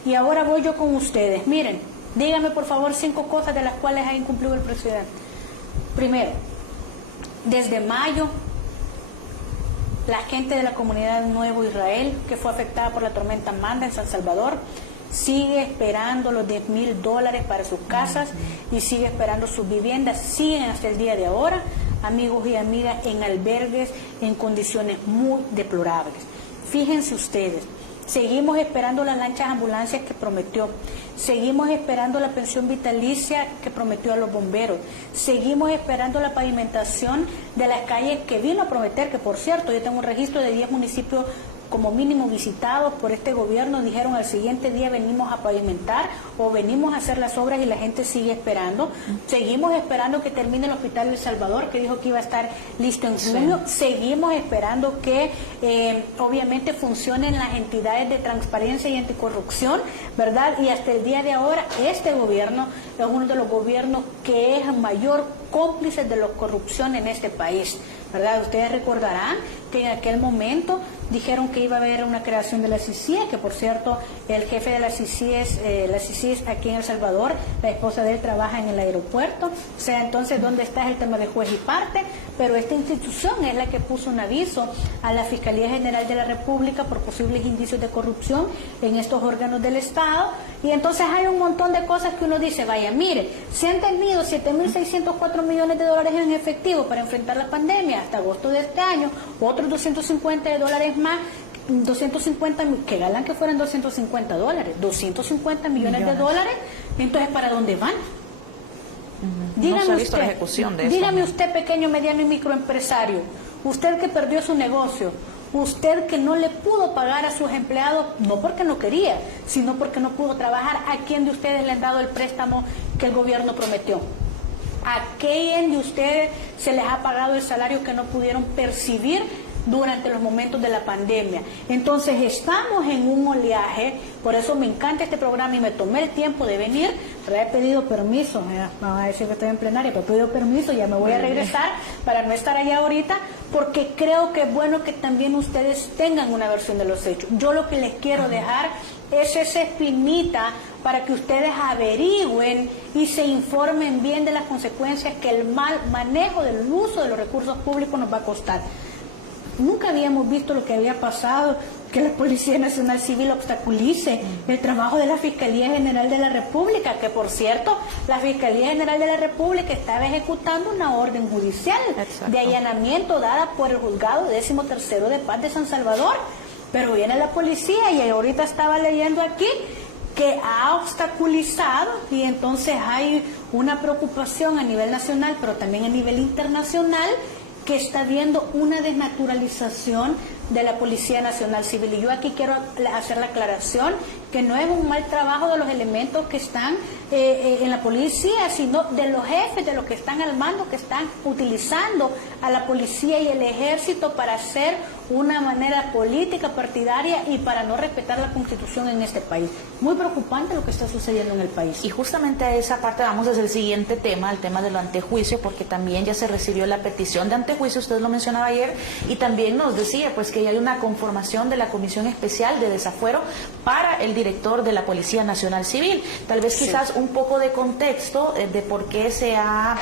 Y ahora voy yo con ustedes. Miren, díganme por favor 5 cosas de las cuales ha incumplido el presidente. Primero, desde mayo, la gente de la comunidad Nuevo Israel, que fue afectada por la tormenta Amanda en San Salvador, sigue esperando los $10,000 para sus casas y sigue esperando sus viviendas. Siguen hasta el día de ahora, amigos y amigas, en albergues en condiciones muy deplorables. Fíjense ustedes, seguimos esperando las lanchas ambulancias que prometió. Seguimos esperando la pensión vitalicia que prometió a los bomberos. Seguimos esperando la pavimentación de las calles que vino a prometer, que por cierto, yo tengo un registro de 10 municipios como mínimo visitados por este gobierno. Dijeron al siguiente día venimos a pavimentar o venimos a hacer las obras, y la gente sigue esperando. Seguimos esperando que termine el hospital de El Salvador, que dijo que iba a estar listo en junio. Seguimos esperando que obviamente funcionen las entidades de transparencia y anticorrupción, ¿verdad? Y hasta el día de ahora este gobierno es uno de los gobiernos que es mayor cómplice de la corrupción en este país. ¿verdad? Ustedes recordarán que en aquel momento dijeron que iba a haber una creación de la CICIE, que por cierto el jefe de la CICIE es aquí en El Salvador, la esposa de él trabaja en el aeropuerto, o sea, entonces ¿dónde está el tema de juez y parte? Pero esta institución es la que puso un aviso a la Fiscalía General de la República por posibles indicios de corrupción en estos órganos del Estado, y entonces hay un montón de cosas que uno dice, vaya, mire, se han tenido 7.604 millones de dólares en efectivo para enfrentar la pandemia hasta agosto de este año, otros 250 de dólares más, 250, que galan que fueran 250 dólares, 250 millones de dólares, entonces ¿para dónde van? Dígame, no se ha visto usted, la ejecución de esto. dígame usted, pequeño, mediano y microempresario, usted que perdió su negocio, usted que no le pudo pagar a sus empleados, no porque no quería, sino porque no pudo trabajar, ¿a quién de ustedes le han dado el préstamo que el gobierno prometió? ¿A quién de ustedes se les ha pagado el salario que no pudieron percibir durante los momentos de la pandemia? Entonces estamos en un oleaje, por eso me encanta este programa y me tomé el tiempo de venir, pero he pedido permiso, van a decir que estoy en plenaria, pero he pedido permiso, ya me voy a regresar para no estar allá ahorita, porque creo que es bueno que también ustedes tengan una versión de los hechos. Yo lo que les quiero dejar es esa espinita para que ustedes averigüen y se informen bien de las consecuencias que el mal manejo del uso de los recursos públicos nos va a costar. Nunca habíamos visto lo que había pasado, que la Policía Nacional Civil obstaculice el trabajo de la Fiscalía General de la República, que por cierto, la Fiscalía General de la República estaba ejecutando una orden judicial de allanamiento dada por el Juzgado 13º de Paz de San Salvador, pero viene la policía y ahorita estaba leyendo aquí que ha obstaculizado, y entonces hay una preocupación a nivel nacional, pero también a nivel internacional, que está viendo una desnaturalización de la Policía Nacional Civil. Y yo aquí quiero hacer la aclaración que no es un mal trabajo de los elementos que están en la policía, sino de los jefes, de los que están al mando, que están utilizando a la policía y el ejército para hacer una manera política, partidaria y para no respetar la Constitución en este país. Muy preocupante lo que está sucediendo en el país. Y justamente a esa parte vamos desde el siguiente tema, el tema del antejuicio, porque también ya se recibió la petición de antejuicio, usted lo mencionaba ayer, y también nos decía pues que ya hay una conformación de la Comisión Especial de Desafuero para el director de la Policía Nacional Civil. Tal vez quizás un poco de contexto de por qué se ha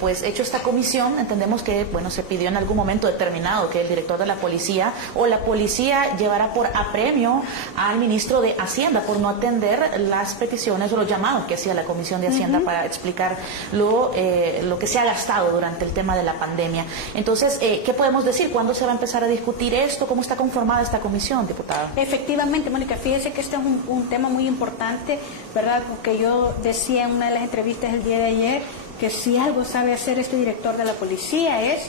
pues hecho esta comisión. Entendemos que bueno, se pidió en algún momento determinado que el director de la policía o la policía llevara por apremio al ministro de Hacienda por no atender las peticiones o los llamados que hacía la Comisión de Hacienda para explicar lo que se ha gastado durante el tema de la pandemia. Entonces, ¿qué podemos decir? ¿Cuándo se va a empezar a discutir esto? ¿Cómo está conformada esta comisión, diputada? Efectivamente, Mónica, fíjese que este es un tema muy importante, ¿verdad? Porque yo decía en una de las entrevistas el día de ayer que si algo sabe hacer este director de la policía es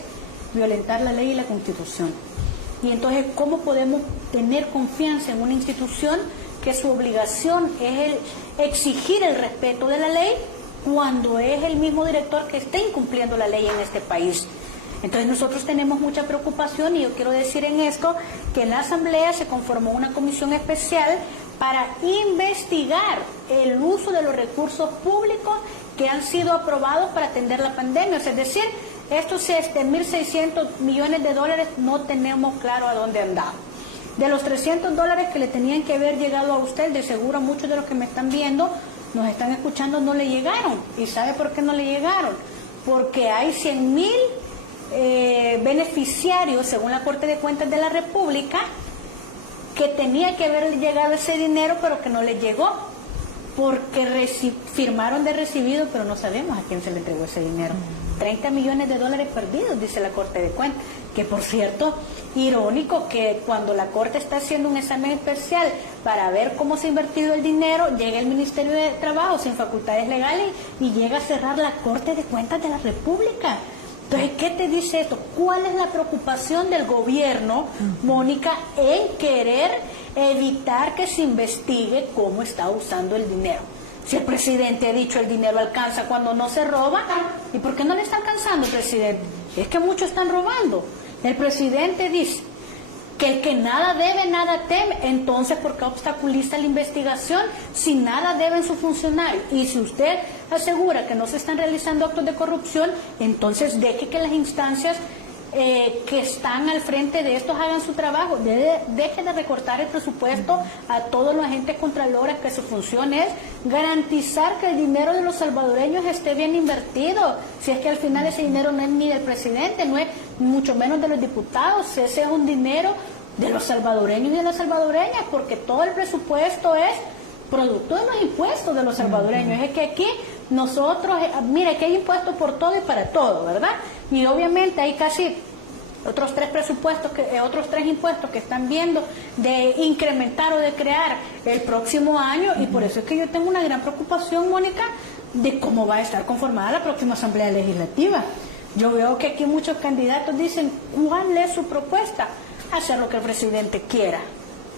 violentar la ley y la Constitución. Y entonces, ¿cómo podemos tener confianza en una institución que su obligación es exigir el respeto de la ley cuando es el mismo director que está incumpliendo la ley en este país? Entonces nosotros tenemos mucha preocupación y yo quiero decir en esto que en la Asamblea se conformó una comisión especial para investigar el uso de los recursos públicos que han sido aprobados para atender la pandemia. O sea, es decir, estos 1.600 millones de dólares no tenemos claro a dónde han dado. De los 300 dólares que le tenían que haber llegado a usted, de seguro muchos de los que me están viendo, nos están escuchando, no le llegaron. ¿Y sabe por qué no le llegaron? Porque hay 100.000 beneficiarios, según la Corte de Cuentas de la República, que tenía que haber llegado ese dinero, pero que no les llegó, porque firmaron de recibido, pero no sabemos a quién se le entregó ese dinero. 30 millones de dólares perdidos, dice la Corte de Cuentas, que por cierto, irónico que cuando la Corte está haciendo un examen especial para ver cómo se ha invertido el dinero, llega el Ministerio de Trabajo sin facultades legales y llega a cerrar la Corte de Cuentas de la República. Entonces, ¿qué te dice esto? ¿Cuál es la preocupación del gobierno, Mónica, en querer evitar que se investigue cómo está usando el dinero? Si el presidente ha dicho el dinero alcanza cuando no se roba, ¿y por qué no le está alcanzando, presidente? Es que muchos están robando. El presidente dice que el que nada debe, nada teme. Entonces, ¿por qué obstaculiza la investigación si nada deben sus funcionarios? Y si usted asegura que no se están realizando actos de corrupción, entonces deje que las instancias que están al frente de estos hagan su trabajo. Dejen de recortar el presupuesto a todos los agentes contralores, que su función es garantizar que el dinero de los salvadoreños esté bien invertido. Si es que al final ese dinero no es ni del presidente, no es mucho menos de los diputados, ese es un dinero de los salvadoreños y de las salvadoreñas, porque todo el presupuesto es producto de los impuestos de los salvadoreños. Es que aquí nosotros, mire que hay impuestos por todo y para todo, ¿verdad? Y obviamente hay casi otros tres impuestos que están viendo de incrementar o de crear el próximo año, y por eso es que yo tengo una gran preocupación, Mónica, de cómo va a estar conformada la próxima Asamblea Legislativa. Yo veo que aquí muchos candidatos dicen, ¿cuál es su propuesta? Hacer lo que el presidente quiera.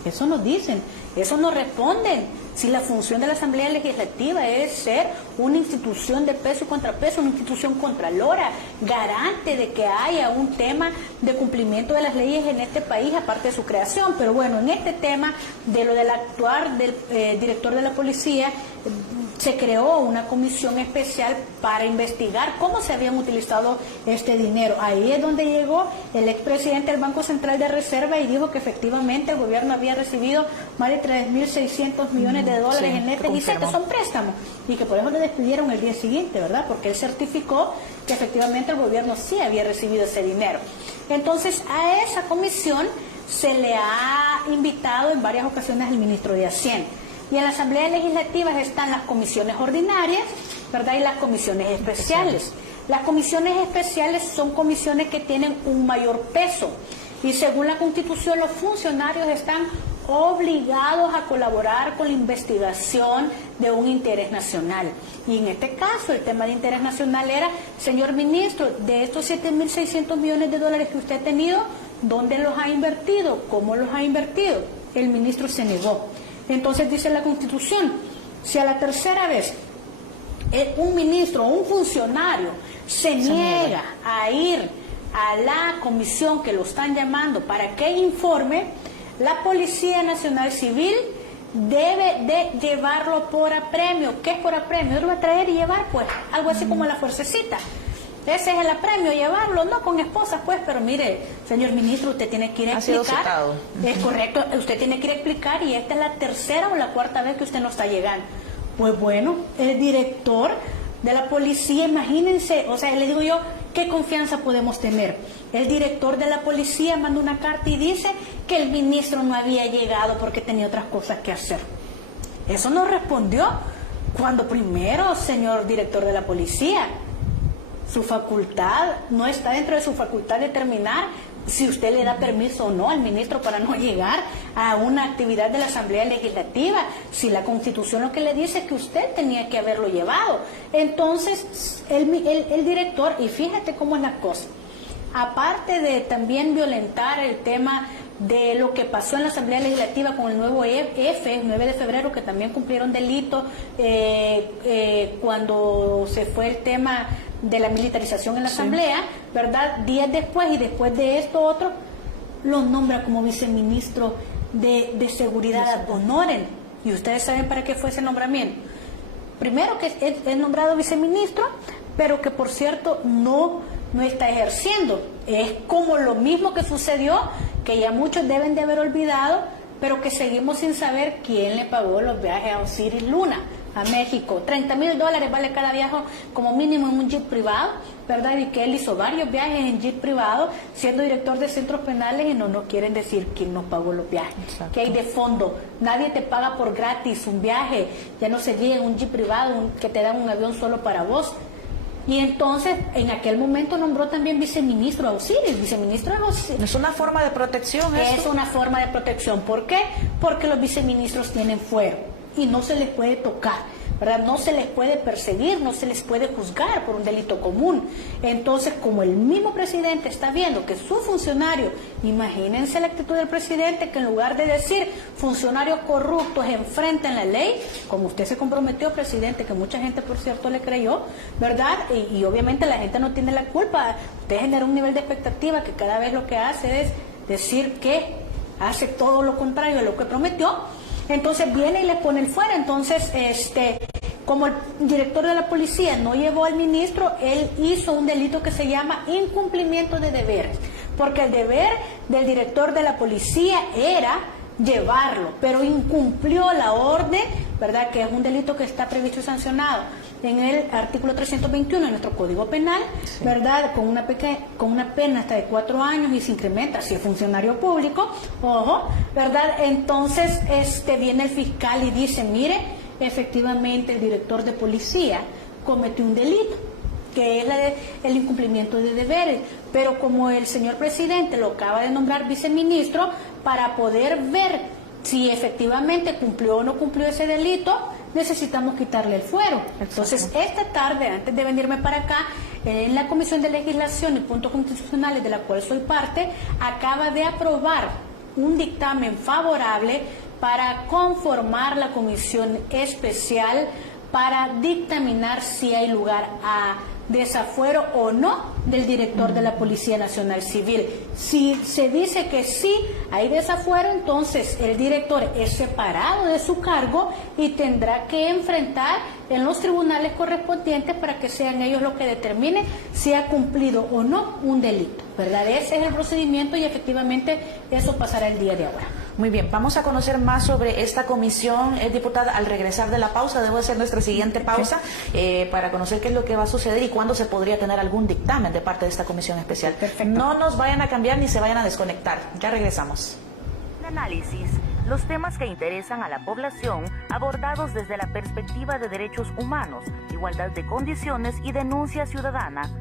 Eso no dicen, eso no responden. Si la función de la Asamblea Legislativa es ser una institución de peso y contrapeso, una institución contralora, garante de que haya un tema de cumplimiento de las leyes en este país, aparte de su creación. Pero bueno, en este tema de lo del actuar del director de la policía, se creó una comisión especial para investigar cómo se habían utilizado este dinero. Ahí es donde llegó el expresidente del Banco Central de Reserva y dijo que efectivamente el gobierno había recibido más de 3.600 millones de dólares en netes y CETES, son préstamos, y que por eso le despidieron el día siguiente, ¿verdad? Porque él certificó que efectivamente el gobierno sí había recibido ese dinero. Entonces, a esa comisión se le ha invitado en varias ocasiones al ministro de Hacienda. Y en la Asamblea Legislativa están las comisiones ordinarias, ¿verdad? Y las comisiones especiales. Las comisiones especiales son comisiones que tienen un mayor peso. Y según la Constitución, los funcionarios están obligados a colaborar con la investigación de un interés nacional. Y en este caso, el tema de interés nacional era, señor ministro, de estos 7.600 millones de dólares que usted ha tenido, ¿dónde los ha invertido? ¿Cómo los ha invertido? El ministro se negó. Entonces dice la Constitución, si a la tercera vez un ministro o un funcionario se niega a ir a la comisión que lo están llamando para que informe, la Policía Nacional Civil debe de llevarlo por apremio. ¿Qué es por apremio? Él lo va a traer y llevar, pues, algo así como la fuercecita. Ese es el apremio, llevarlo, no con esposas, pues, pero mire, señor ministro, usted tiene que ir a explicar. Es correcto, usted tiene que ir a explicar, y esta es la tercera o la cuarta vez que usted no está llegando. Pues bueno, el director de la policía, imagínense, o sea, le digo yo, ¿qué confianza podemos tener? El director de la policía manda una carta y dice que el ministro no había llegado porque tenía otras cosas que hacer. Eso no respondió cuando primero, señor director de la policía, su facultad, no está dentro de su facultad determinar si usted le da permiso o no al ministro para no llegar a una actividad de la Asamblea Legislativa, si la Constitución lo que le dice es que usted tenía que haberlo llevado. Entonces, el director, y fíjate cómo es la cosa, aparte de también violentar el tema de lo que pasó en la Asamblea Legislativa con el nuevo F, 9 de febrero, que también cumplieron delito cuando se fue el tema de la militarización en la Asamblea, ¿verdad? Días después y después de esto otro, lo nombra como viceministro de Seguridad ad honorem. Y ustedes saben para qué fue ese nombramiento. Primero que es nombrado viceministro, pero que por cierto no está ejerciendo. Es como lo mismo que sucedió, que ya muchos deben de haber olvidado, pero que seguimos sin saber quién le pagó los viajes a Osiris Luna a México. $30,000 vale cada viaje como mínimo en un jeep privado, ¿verdad? Y que él hizo varios viajes en jeep privado siendo director de centros penales, y no nos quieren decir quién nos pagó los viajes. Exacto. ¿Qué hay de fondo? Nadie te paga por gratis un viaje, ya no se llega en un jeep privado que te dan un avión solo para vos. Y entonces, en aquel momento nombró también viceministro a Osiris, viceministro de Osiris. ¿Es una forma de protección esto? Es una forma de protección. ¿Por qué? Porque los viceministros tienen fuero y no se les puede tocar, ¿verdad? No se les puede perseguir, no se les puede juzgar por un delito común. Entonces, como el mismo presidente está viendo que su funcionario, imagínense la actitud del presidente, que en lugar de decir funcionarios corruptos enfrentan la ley, como usted se comprometió, presidente, que mucha gente, por cierto, le creyó, ¿verdad? Y obviamente la gente no tiene la culpa. Usted genera un nivel de expectativa que cada vez lo que hace es decir que hace todo lo contrario de lo que prometió. Entonces viene y le pone el fuera. Entonces, como el director de la policía no llevó al ministro, él hizo un delito que se llama incumplimiento de deberes, porque el deber del director de la policía era llevarlo, pero incumplió la orden, ¿verdad? Que es un delito que está previsto y sancionado en el artículo 321 de nuestro Código Penal, sí, ¿verdad? Con una pena hasta de 4 años y se incrementa si es funcionario público, ojo, ¿verdad? Entonces viene el fiscal y dice, mire, efectivamente el director de policía cometió un delito, que es el incumplimiento de deberes, pero como el señor presidente lo acaba de nombrar viceministro, para poder ver si efectivamente cumplió o no cumplió ese delito, necesitamos quitarle el fuero. Entonces, esta tarde, antes de venirme para acá, en la Comisión de Legislación y Puntos Constitucionales, de la cual soy parte, acaba de aprobar un dictamen favorable para conformar la comisión especial para dictaminar si hay lugar a desafuero o no del director de la Policía Nacional Civil. Si se dice que sí hay desafuero, entonces el director es separado de su cargo y tendrá que enfrentar en los tribunales correspondientes para que sean ellos los que determinen si ha cumplido o no un delito, ¿verdad? Ese es el procedimiento y efectivamente eso pasará el día de ahora. Muy bien, vamos a conocer más sobre esta comisión, diputada, al regresar de la pausa. Debo hacer nuestra siguiente pausa para conocer qué es lo que va a suceder y cuándo se podría tener algún dictamen de parte de esta comisión especial. Perfecto. No nos vayan a cambiar ni se vayan a desconectar. Ya regresamos. Análisis. Los temas que interesan a la población abordados desde la perspectiva de derechos humanos, igualdad de condiciones y denuncia ciudadana.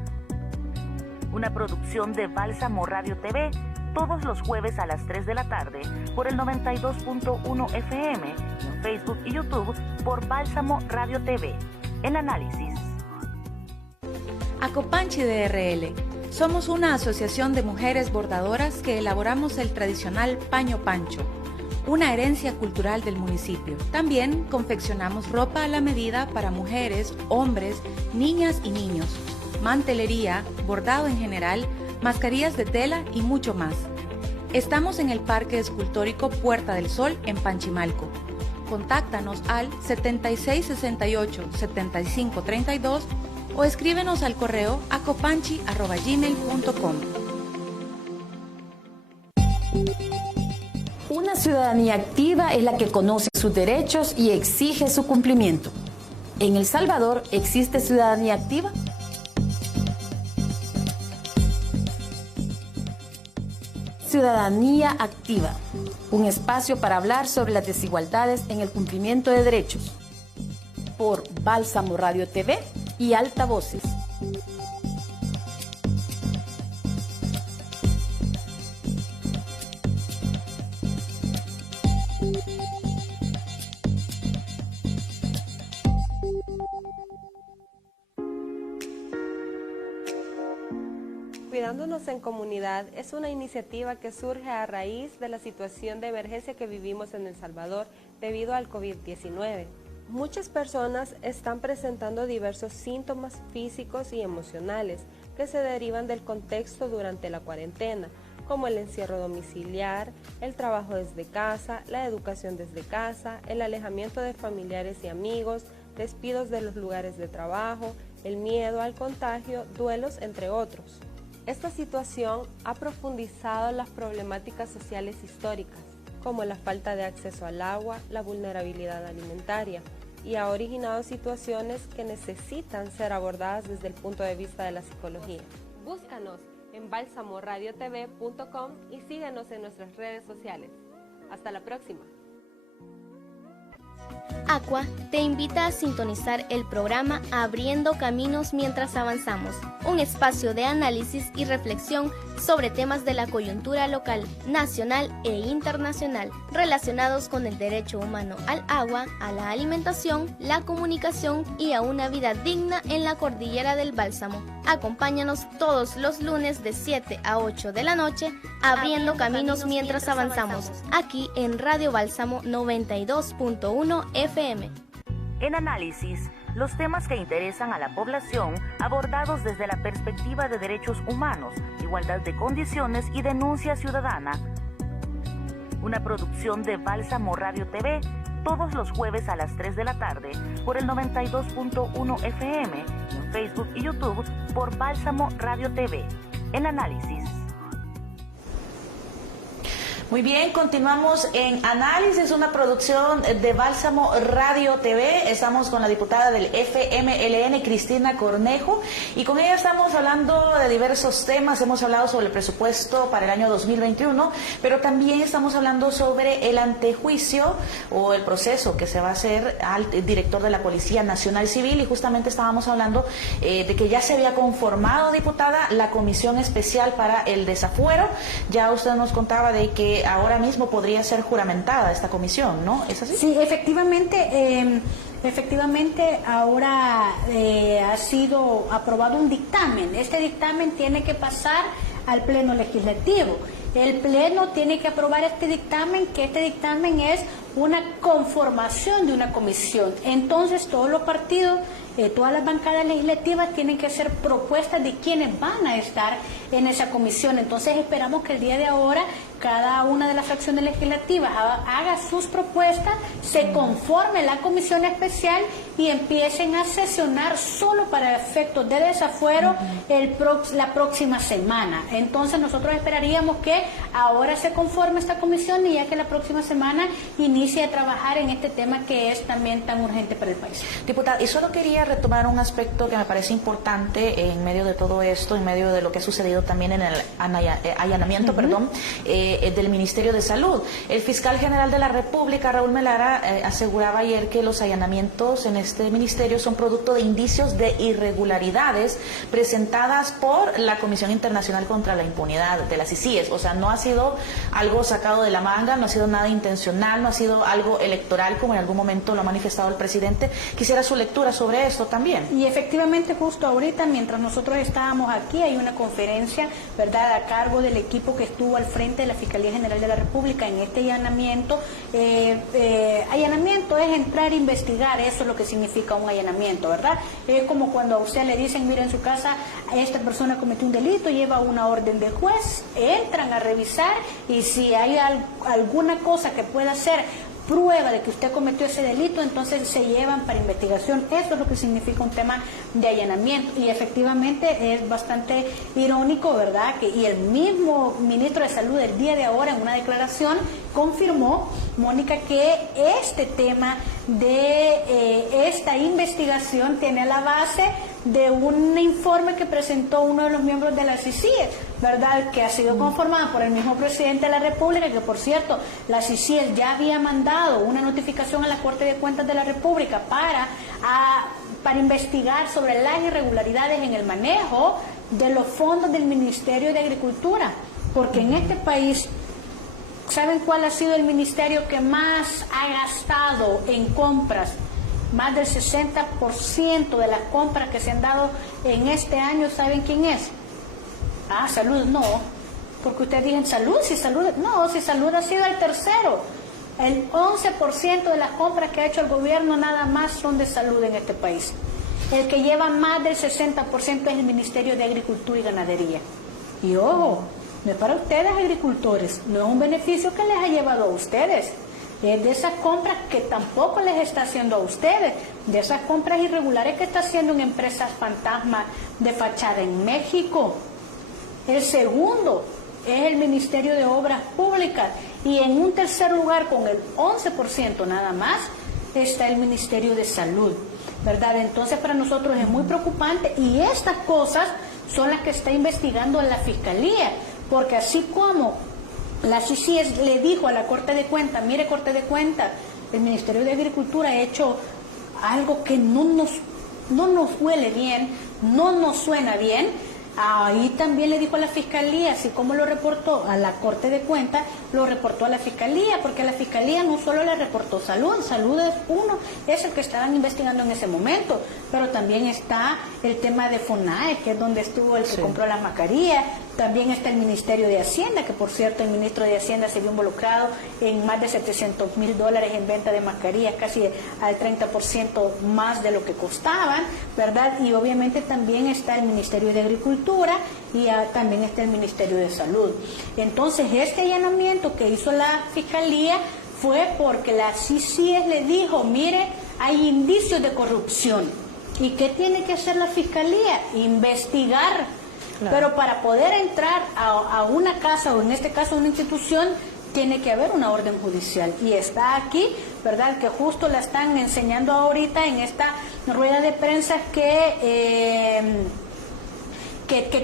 Una producción de Bálsamo Radio TV, todos los jueves a las 3 de la tarde por el 92.1 FM, en Facebook y YouTube por Bálsamo Radio TV. En Análisis. Acopanchi DRL. Somos una asociación de mujeres bordadoras que elaboramos el tradicional paño pancho, una herencia cultural del municipio. También confeccionamos ropa a la medida para mujeres, hombres, niñas y niños, mantelería, bordado en general, mascarillas de tela y mucho más. Estamos en el Parque Escultórico Puerta del Sol en Panchimalco. Contáctanos al 7668-7532 o escríbenos al correo acopanchi@gmail.com. Una ciudadanía activa es la que conoce sus derechos y exige su cumplimiento. ¿En El Salvador existe ciudadanía activa? Ciudadanía Activa, un espacio para hablar sobre las desigualdades en el cumplimiento de derechos, por Bálsamo Radio TV y Altavoces. Cuidándonos en Comunidad es una iniciativa que surge a raíz de la situación de emergencia que vivimos en El Salvador debido al COVID-19. Muchas personas están presentando diversos síntomas físicos y emocionales que se derivan del contexto durante la cuarentena, como el encierro domiciliar, el trabajo desde casa, la educación desde casa, el alejamiento de familiares y amigos, despidos de los lugares de trabajo, el miedo al contagio, duelos, entre otros. Esta situación ha profundizado las problemáticas sociales históricas, como la falta de acceso al agua, la vulnerabilidad alimentaria, y ha originado situaciones que necesitan ser abordadas desde el punto de vista de la psicología. Búscanos en balsamoradiotv.com y síguenos en nuestras redes sociales. Hasta la próxima. Aqua te invita a sintonizar el programa Abriendo Caminos Mientras Avanzamos, un espacio de análisis y reflexión sobre temas de la coyuntura local, nacional e internacional relacionados con el derecho humano al agua, a la alimentación, la comunicación y a una vida digna en la cordillera del Bálsamo. Acompáñanos todos los lunes de 7 a 8 de la noche, abriendo caminos mientras avanzamos, aquí en Radio Bálsamo 92.1 FM. En Análisis, los temas que interesan a la población abordados desde la perspectiva de derechos humanos, igualdad de condiciones y denuncia ciudadana. Una producción de Bálsamo Radio TV, todos los jueves a las 3 de la tarde por el 92.1 FM y en Facebook y YouTube por Bálsamo Radio TV. En Análisis. Muy bien, continuamos en Análisis, una producción de Bálsamo Radio TV. Estamos con la diputada del FMLN, Cristina Cornejo, y con ella estamos hablando de diversos temas. Hemos hablado sobre el presupuesto para el año 2021, pero también estamos hablando sobre el antejuicio o el proceso que se va a hacer al director de la Policía Nacional Civil, y justamente estábamos hablando de que ya se había conformado, diputada, la Comisión Especial para el Desafuero. Ya usted nos contaba de que ahora mismo podría ser juramentada esta comisión, ¿no? ¿Es así? Sí, efectivamente, ahora ha sido aprobado un dictamen. Este dictamen tiene que pasar al Pleno Legislativo. El Pleno tiene que aprobar este dictamen, que este dictamen es una conformación de una comisión. Entonces todos los partidos, todas las bancadas legislativas tienen que hacer propuestas de quienes van a estar en esa comisión. Entonces esperamos que el día de ahora cada una de las fracciones legislativas haga sus propuestas, se conforme la comisión especial y empiecen a sesionar solo para efectos de desafuero la próxima semana. Entonces nosotros esperaríamos que ahora se conforme esta comisión y ya que la próxima semana inicie a trabajar en este tema que es también tan urgente para el país. Diputada, y solo quería retomar un aspecto que me parece importante en medio de todo esto, en medio de lo que ha sucedido también en el allanamiento, del Ministerio de Salud. El fiscal general de la República, Raúl Melara, aseguraba ayer que los allanamientos en este ministerio son producto de indicios de irregularidades presentadas por la Comisión Internacional contra la Impunidad de las ICIES. O sea, no ha sido algo sacado de la manga, no ha sido nada intencional, no ha sido algo electoral como en algún momento lo ha manifestado el presidente. Quisiera su lectura sobre esto también. Y efectivamente, justo ahorita, mientras nosotros estábamos aquí, hay una conferencia, ¿verdad?, a cargo del equipo que estuvo al frente de la Fiscalía General de la República en este allanamiento. Allanamiento es entrar a investigar, eso es lo que significa un allanamiento, ¿verdad? Es como cuando a usted le dicen, mira, en su casa esta persona cometió un delito, lleva una orden del juez, entran a revisar y si hay alguna cosa que pueda ser prueba de que usted cometió ese delito, entonces se llevan para investigación. Eso es lo que significa un tema de allanamiento, y efectivamente es bastante irónico, ¿verdad?, y el mismo ministro de Salud el día de ahora en una declaración confirmó, Mónica, que este tema de esta investigación tiene la base de un informe que presentó uno de los miembros de la CICIE, ¿verdad?, que ha sido conformada por el mismo presidente de la República, que por cierto, la CICIE ya había mandado una notificación a la Corte de Cuentas de la República para investigar sobre las irregularidades en el manejo de los fondos del Ministerio de Agricultura, porque en este país, ¿saben cuál ha sido el ministerio que más ha gastado en compras? Más del 60% de las compras que se han dado en este año, ¿saben quién es? Salud no, porque ustedes dicen salud, si salud ha sido el tercero. El 11% de las compras que ha hecho el gobierno nada más son de salud en este país. El que lleva más del 60% es el Ministerio de Agricultura y Ganadería. Y ojo, no es para ustedes agricultores, no es un beneficio que les ha llevado a ustedes. Es de esas compras que tampoco les está haciendo a ustedes, de esas compras irregulares que está haciendo en empresas fantasma de fachada en México. El segundo es el Ministerio de Obras Públicas, y en un tercer lugar, con el 11% nada más, está el Ministerio de Salud, ¿verdad? Entonces para nosotros es muy preocupante, y estas cosas son las que está investigando la Fiscalía, porque así como la CICIE le dijo a la Corte de Cuentas, mire, Corte de Cuentas, el Ministerio de Agricultura ha hecho algo que no nos huele bien, no nos suena bien. Ahí también le dijo a la Fiscalía, así como lo reportó a la Corte de Cuentas, lo reportó a la Fiscalía, porque la Fiscalía no solo le reportó salud es el que estaban investigando en ese momento, pero también está el tema de FONAE, que es donde estuvo el que compró las mascarillas. También está el Ministerio de Hacienda, que por cierto el ministro de Hacienda se vio involucrado en más de $700,000 en venta de mascarillas, casi al 30% más de lo que costaban, ¿verdad? Y obviamente también está el Ministerio de Agricultura y también está el Ministerio de Salud. Entonces este allanamiento que hizo la Fiscalía fue porque la CICIES le dijo, mire, hay indicios de corrupción. ¿Y qué tiene que hacer la Fiscalía? Investigar. Claro. Pero para poder entrar a una casa, o en este caso una institución, tiene que haber una orden judicial. Y está aquí, ¿verdad?, que justo la están enseñando ahorita en esta rueda de prensa que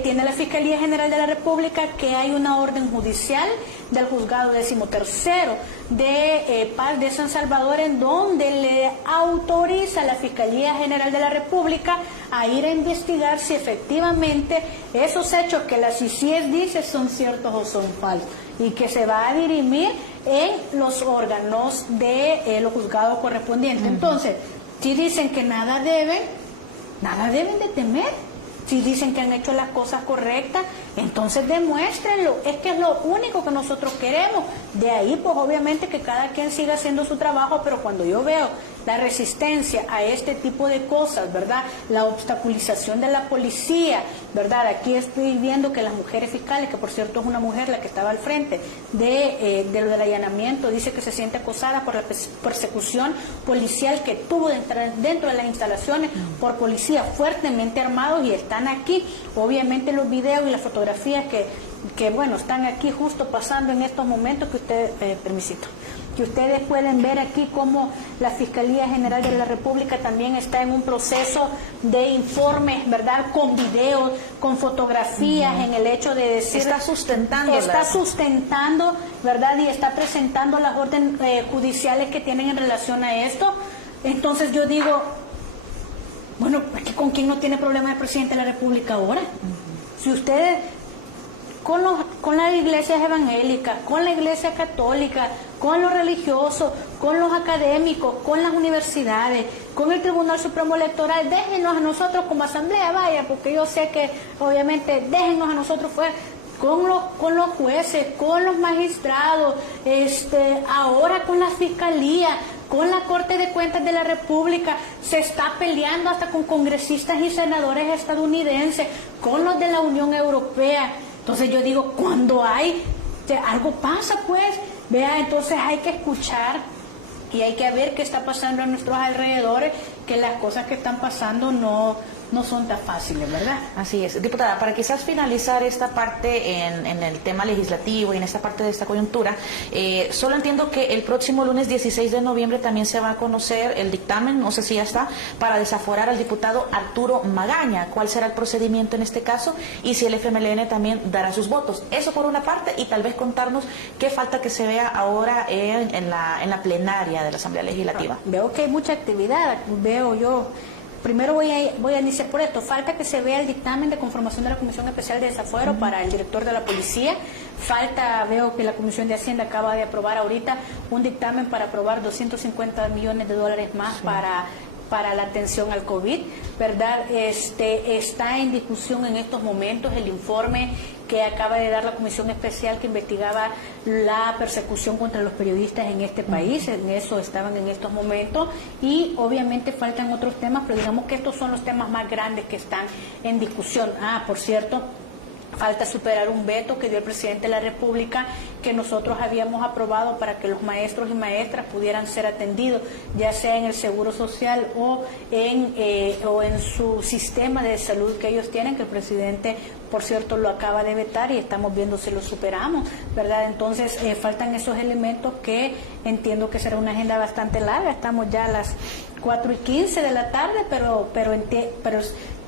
tiene la Fiscalía General de la República, que hay una orden judicial del juzgado 13º de Paz de San Salvador, en donde le autoriza a la Fiscalía General de la República a ir a investigar si efectivamente esos hechos que la CICIES dice son ciertos o son falsos, y que se va a dirimir en los órganos de los juzgados correspondientes. Entonces, si dicen que nada deben de temer. Si dicen que han hecho las cosas correctas, entonces demuéstrenlo. Es que es lo único que nosotros queremos. De ahí, pues obviamente que cada quien siga haciendo su trabajo, pero cuando yo veo la resistencia a este tipo de cosas, ¿verdad?, la obstaculización de la policía, ¿verdad? Aquí estoy viendo que las mujeres fiscales, que por cierto es una mujer la que estaba al frente de lo del allanamiento, dice que se siente acosada por la persecución policial que tuvo dentro de las instalaciones por policías fuertemente armados, y están aquí, obviamente, los videos y las fotografías que bueno, están aquí justo pasando en estos momentos, que ustedes, que ustedes pueden ver aquí cómo la Fiscalía General de la República también está en un proceso de informes, ¿verdad?, con videos, con fotografías, en el hecho de decir... Está sustentando, ¿verdad?, y está presentando las órdenes judiciales que tienen en relación a esto. Entonces yo digo, bueno, ¿con quién no tiene problema el presidente de la República ahora? Si ustedes... Con las iglesias evangélicas, con la iglesia católica, con los religiosos, con los académicos, con las universidades, con el Tribunal Supremo Electoral, déjenos a nosotros como asamblea, vaya, porque yo sé que obviamente déjenos a nosotros fuera, con los jueces, con los magistrados, ahora con la Fiscalía, con la Corte de Cuentas de la República, se está peleando hasta con congresistas y senadores estadounidenses, con los de la Unión Europea. Entonces yo digo, cuando algo pasa, pues, vea, entonces hay que escuchar y hay que ver qué está pasando a nuestros alrededores, que las cosas que están pasando no son tan fáciles, ¿verdad? Así es. Diputada, para quizás finalizar esta parte en el tema legislativo y en esta parte de esta coyuntura, solo entiendo que el próximo lunes 16 de noviembre también se va a conocer el dictamen, no sé si ya está, para desaforar al diputado Arturo Magaña. ¿Cuál será el procedimiento en este caso? Y si el FMLN también dará sus votos. Eso por una parte, y tal vez contarnos qué falta que se vea ahora en la plenaria de la Asamblea Legislativa. Veo que hay mucha actividad, veo yo. Primero voy a iniciar por esto. Falta que se vea el dictamen de conformación de la Comisión Especial de Desafuero para el director de la Policía. Veo que la Comisión de Hacienda acaba de aprobar ahorita un dictamen para aprobar 250 millones de dólares más para la atención al COVID, ¿verdad? Está en discusión en estos momentos el informe que acaba de dar la Comisión Especial que investigaba la persecución contra los periodistas en este país. En eso estaban en estos momentos, y obviamente faltan otros temas, pero digamos que estos son los temas más grandes que están en discusión. Por cierto, falta superar un veto que dio el presidente de la República, que nosotros habíamos aprobado para que los maestros y maestras pudieran ser atendidos, ya sea en el Seguro Social o en su sistema de salud que ellos tienen, que el presidente, por cierto, lo acaba de vetar, y estamos viendo si lo superamos, ¿verdad? Entonces, faltan esos elementos que entiendo que será una agenda bastante larga. Estamos ya a las 4:15 de la tarde, pero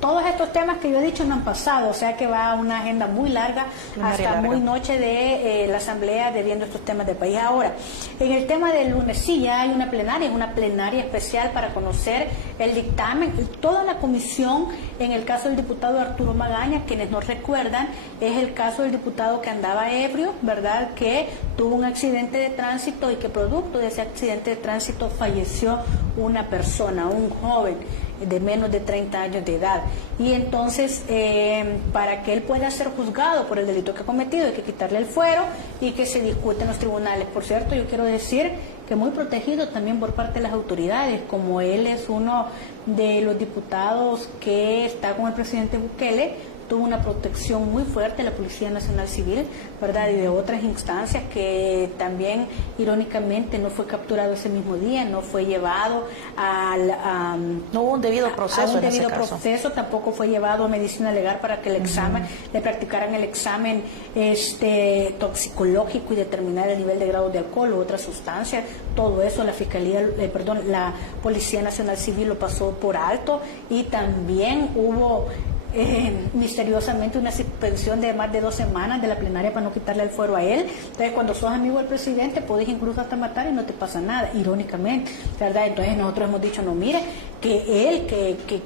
todos estos temas que yo he dicho no han pasado, o sea que va a una agenda muy larga, hasta muy noche de la Asamblea, de viendo estos temas del país. Ahora, en el tema del lunes, sí, ya hay una plenaria especial para conocer el dictamen. Toda la comisión, en el caso del diputado Arturo Magaña, quienes no recuerdan, es el caso del diputado que andaba ebrio, ¿verdad?, que tuvo un accidente de tránsito y que producto de ese accidente de tránsito falleció una persona, un joven de menos de 30 años de edad. Y entonces, para que él pueda ser juzgado por el delito que ha cometido, hay que quitarle el fuero y que se discute en los tribunales. Por cierto, yo quiero decir que muy protegido también por parte de las autoridades, como él es uno de los diputados que está con el presidente Bukele, tuvo una protección muy fuerte de la Policía Nacional Civil, ¿verdad? Y de otras instancias, que también irónicamente no fue capturado ese mismo día, no fue llevado no hubo un debido proceso. Tampoco fue llevado a medicina legal para que el examen, le practicaran el examen toxicológico y determinar el nivel de grado de alcohol u otras sustancias. Todo eso la la Policía Nacional Civil lo pasó por alto, y también hubo misteriosamente una suspensión de más de 2 semanas de la plenaria para no quitarle el fuero a él. Entonces, cuando sos amigo del presidente, podés incluso hasta matar y no te pasa nada, irónicamente, ¿verdad? Entonces nosotros hemos dicho, no, mire, que él,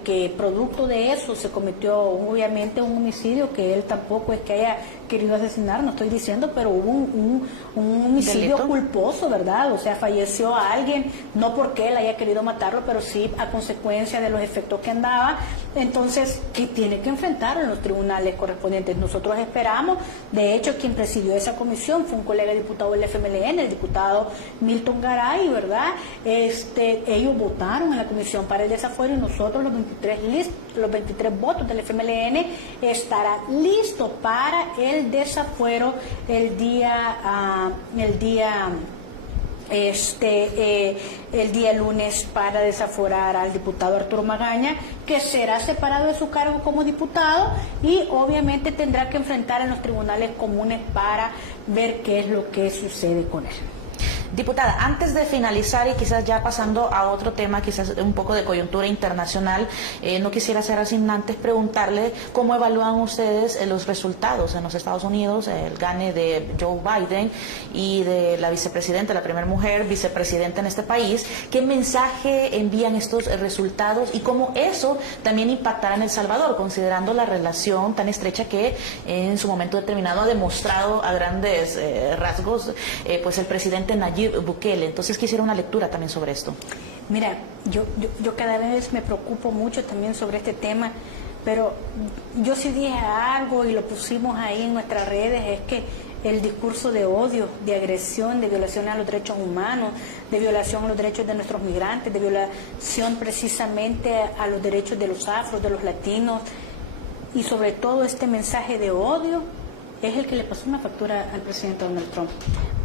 que producto de eso se cometió obviamente un homicidio, que él tampoco es que haya querido asesinar, no estoy diciendo, pero hubo un homicidio ¿Delito? Culposo, ¿verdad? O sea, falleció a alguien, no porque él haya querido matarlo, pero sí a consecuencia de los efectos que andaba. Entonces, que tiene que enfrentar en los tribunales correspondientes. Nosotros esperamos, de hecho, quien presidió esa comisión fue un colega diputado del FMLN, el diputado Milton Garay, ¿verdad? Ellos votaron en la comisión para el desafuero, y nosotros los 23 votos del FMLN estará listo para el desafuero el día lunes, para desaforar al diputado Arturo Magaña, que será separado de su cargo como diputado y obviamente tendrá que enfrentar en los tribunales comunes para ver qué es lo que sucede con él. Diputada, antes de finalizar y quizás ya pasando a otro tema, quizás un poco de coyuntura internacional, no quisiera cerrar sin antes preguntarle cómo evalúan ustedes los resultados en los Estados Unidos, el gane de Joe Biden y de la vicepresidenta, la primera mujer vicepresidenta en este país. ¿Qué mensaje envían estos resultados y cómo eso también impactará en El Salvador, considerando la relación tan estrecha que en su momento determinado ha demostrado a grandes rasgos pues el presidente Nayib Bukele? Entonces quisiera una lectura también sobre esto. Mira, yo cada vez me preocupo mucho también sobre este tema, pero yo sí dije algo y lo pusimos ahí en nuestras redes, es que el discurso de odio, de agresión, de violación a los derechos humanos, de violación a los derechos de nuestros migrantes, de violación precisamente a los derechos de los afros, de los latinos, y sobre todo este mensaje de odio, es el que le pasó una factura al presidente Donald Trump,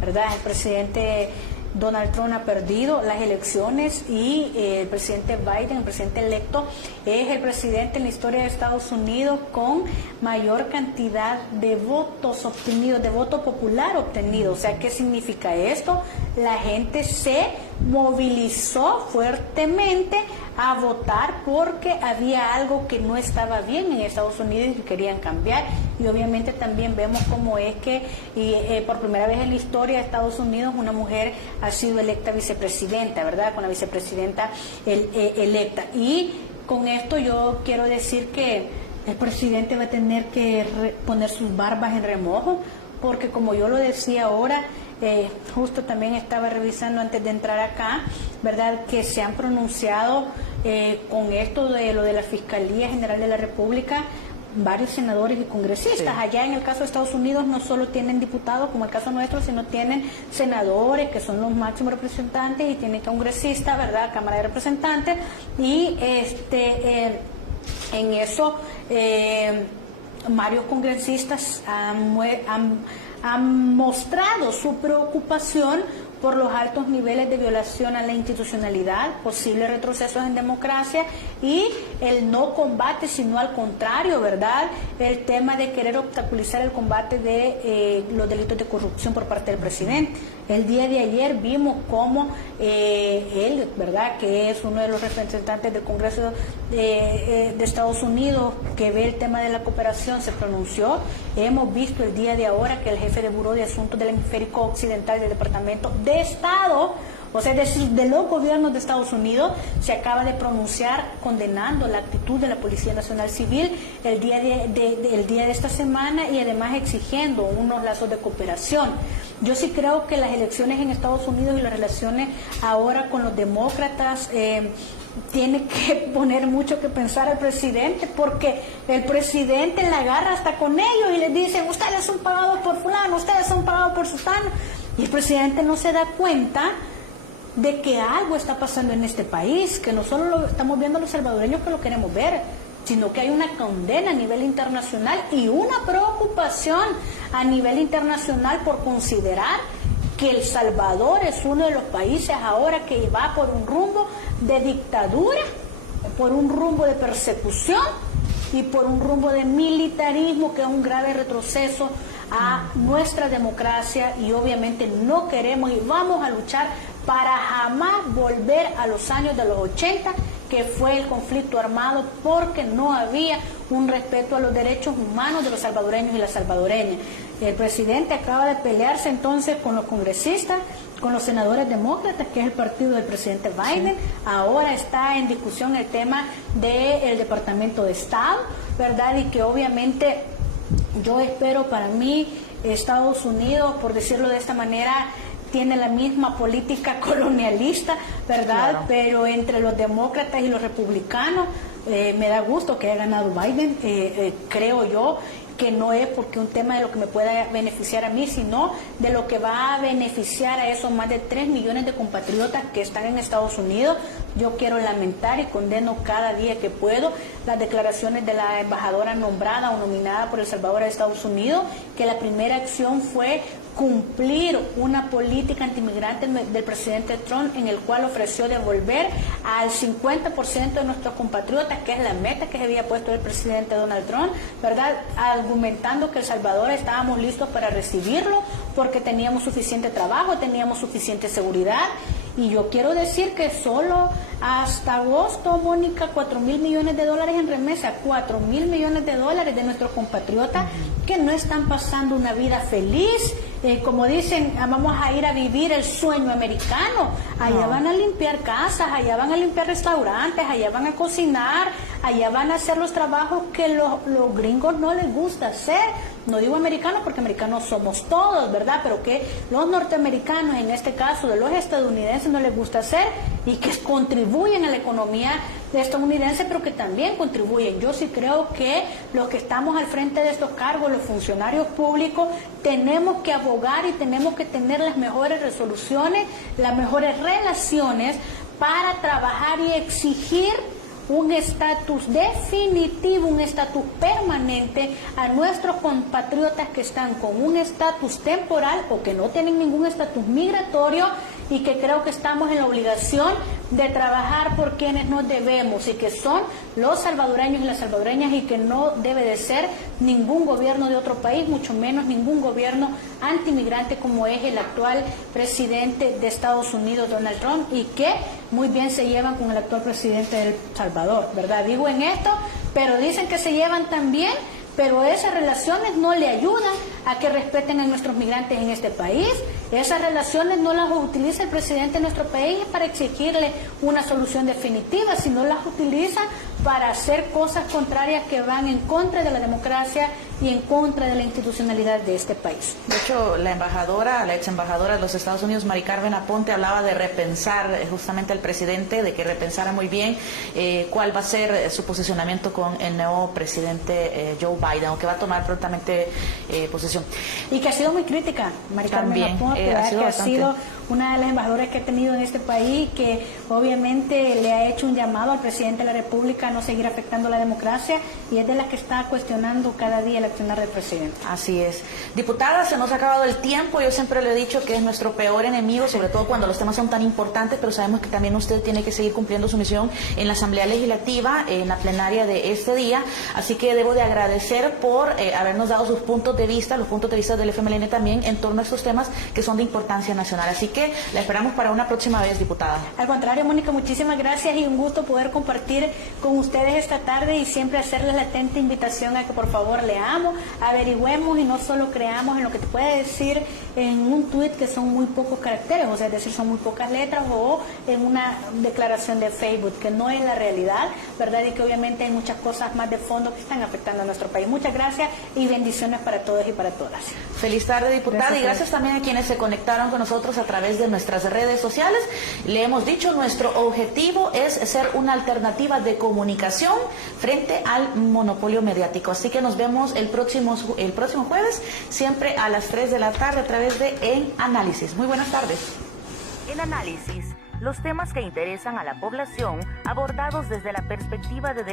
¿verdad? El presidente Donald Trump ha perdido las elecciones y el presidente Biden, el presidente electo, es el presidente en la historia de Estados Unidos con mayor cantidad de votos obtenidos, de voto popular obtenido. O sea, ¿qué significa esto? La gente se movilizó fuertemente a votar porque había algo que no estaba bien en Estados Unidos y querían cambiar. Y obviamente también vemos cómo es que por primera vez en la historia de Estados Unidos una mujer ha sido electa vicepresidenta, ¿verdad? Con la vicepresidenta electa. Y con esto yo quiero decir que el presidente va a tener que poner sus barbas en remojo, porque como yo lo decía ahora, justo también estaba revisando antes de entrar acá, ¿verdad? Que se han pronunciado con esto de lo de la Fiscalía General de la República varios senadores y congresistas. Sí. Allá en el caso de Estados Unidos no solo tienen diputados como el caso nuestro, sino tienen senadores que son los máximos representantes y tienen congresistas, ¿verdad? Cámara de Representantes, y en eso varios congresistas han mostrado su preocupación por los altos niveles de violación a la institucionalidad, posibles retrocesos en democracia y el no combate, sino al contrario, ¿verdad? El tema de querer obstaculizar el combate de los delitos de corrupción por parte del presidente. El día de ayer vimos cómo él, ¿verdad?, que es uno de los representantes del Congreso de Estados Unidos, que ve el tema de la cooperación, se pronunció. Hemos visto el día de ahora que el jefe de Buró de Asuntos del Hemisferio Occidental del Departamento de Estado, o sea, es decir, de los gobiernos de Estados Unidos, se acaba de pronunciar condenando la actitud de la Policía Nacional Civil el día de esta semana, y además exigiendo unos lazos de cooperación. Yo sí creo que las elecciones en Estados Unidos y las relaciones ahora con los demócratas tiene que poner mucho que pensar al presidente, porque el presidente la agarra hasta con ellos y les dice: ustedes son pagados por fulano, ustedes son pagados por sutano, y el presidente no se da cuenta de que algo está pasando en este país, que no solo lo estamos viendo los salvadoreños que lo queremos ver, sino que hay una condena a nivel internacional y una preocupación a nivel internacional por considerar que El Salvador es uno de los países ahora que va por un rumbo de dictadura, por un rumbo de persecución y por un rumbo de militarismo, que es un grave retroceso a nuestra democracia, y obviamente no queremos y vamos a luchar para jamás volver a los años de los 80, que fue el conflicto armado, porque no había un respeto a los derechos humanos de los salvadoreños y las salvadoreñas. El presidente acaba de pelearse entonces con los congresistas, con los senadores demócratas, que es el partido del presidente Biden. Sí. Ahora está en discusión el tema del Departamento de Estado, ¿verdad? Y que obviamente yo espero, para mí, Estados Unidos, por decirlo de esta manera, tiene la misma política colonialista, ¿verdad? Claro. Pero entre los demócratas y los republicanos, me da gusto que haya ganado Biden, creo yo que no es porque un tema de lo que me pueda beneficiar a mí, sino de lo que va a beneficiar a esos más de 3 millones de compatriotas que están en Estados Unidos. Yo quiero lamentar y condeno cada día que puedo las declaraciones de la embajadora nombrada o nominada por El Salvador a Estados Unidos, que la primera acción fue cumplir una política antimigrante del presidente Trump, en el cual ofreció devolver al 50% de nuestros compatriotas, que es la meta que se había puesto el presidente Donald Trump, ¿verdad? Argumentando que El Salvador estábamos listos para recibirlo porque teníamos suficiente trabajo, teníamos suficiente seguridad. Y yo quiero decir que solo hasta agosto, Mónica, 4.000 millones de dólares en remesa, 4.000 millones de dólares de nuestros compatriotas que no están pasando una vida feliz. Como dicen, vamos a ir a vivir el sueño americano. Allá van a limpiar casas, allá van a limpiar restaurantes, allá van a cocinar, allá van a hacer los trabajos que los gringos no les gusta hacer. No digo americanos porque americanos somos todos, ¿verdad? Pero que los norteamericanos, en este caso de los estadounidenses, no les gusta hacer y que contribuyen a la economía estadounidense, pero que también contribuyen. Yo sí creo que los que estamos al frente de estos cargos, los funcionarios públicos, tenemos que abogar y tenemos que tener las mejores resoluciones, las mejores relaciones para trabajar y exigir un estatus definitivo, un estatus permanente a nuestros compatriotas que están con un estatus temporal o que no tienen ningún estatus migratorio, y que creo que estamos en la obligación de trabajar por quienes nos debemos y que son los salvadoreños y las salvadoreñas, y que no debe de ser ningún gobierno de otro país, mucho menos ningún gobierno antimigrante como es el actual presidente de Estados Unidos, Donald Trump, y que muy bien se llevan con el actual presidente de El Salvador, ¿verdad? Digo en esto, pero dicen que se llevan tan bien, pero esas relaciones no le ayudan a que respeten a nuestros migrantes en este país. Esas relaciones no las utiliza el presidente de nuestro país para exigirle una solución definitiva, sino las utiliza para hacer cosas contrarias que van en contra de la democracia y en contra de la institucionalidad de este país. De hecho, la ex embajadora de los Estados Unidos, Mari Carmen Aponte, hablaba de repensar justamente al presidente, de que repensara muy bien cuál va a ser su posicionamiento con el nuevo presidente Joe Biden, aunque va a tomar prontamente posesión. Y que ha sido muy crítica, Mari Carmen Aponte, que ha sido una de las embajadoras que ha tenido en este país, que obviamente le ha hecho un llamado al presidente de la República a no seguir afectando la democracia, y es de las que está cuestionando cada día el accionar del presidente. Así es. Diputada, se nos ha acabado el tiempo. Yo siempre le he dicho que es nuestro peor enemigo, sobre todo cuando los temas son tan importantes, pero sabemos que también usted tiene que seguir cumpliendo su misión en la Asamblea Legislativa, en la plenaria de este día. Así que debo de agradecer por habernos dado sus puntos de vista, los puntos de vista del FMLN también, en torno a estos temas que son de importancia nacional. Así que la esperamos para una próxima vez, diputada. Al contrario, Mónica, muchísimas gracias y un gusto poder compartir con ustedes esta tarde, y siempre hacerles la atenta invitación a que por favor leamos, averigüemos y no solo creamos en lo que te puede decir en un tuit que son muy pocos caracteres, o sea, es decir, son muy pocas letras, o en una declaración de Facebook, que no es la realidad, ¿verdad? Y que obviamente hay muchas cosas más de fondo que están afectando a nuestro país. Muchas gracias y bendiciones para todos y para todas. Feliz tarde, diputada, y gracias también a quienes se conectaron con nosotros a través de nuestras redes sociales. Le hemos dicho, nuestro objetivo es ser una alternativa de comunicación frente al monopolio mediático. Así que nos vemos el próximo jueves, siempre a las 3 de la tarde a través de En Análisis. Muy buenas tardes. En Análisis, los temas que interesan a la población abordados desde la perspectiva de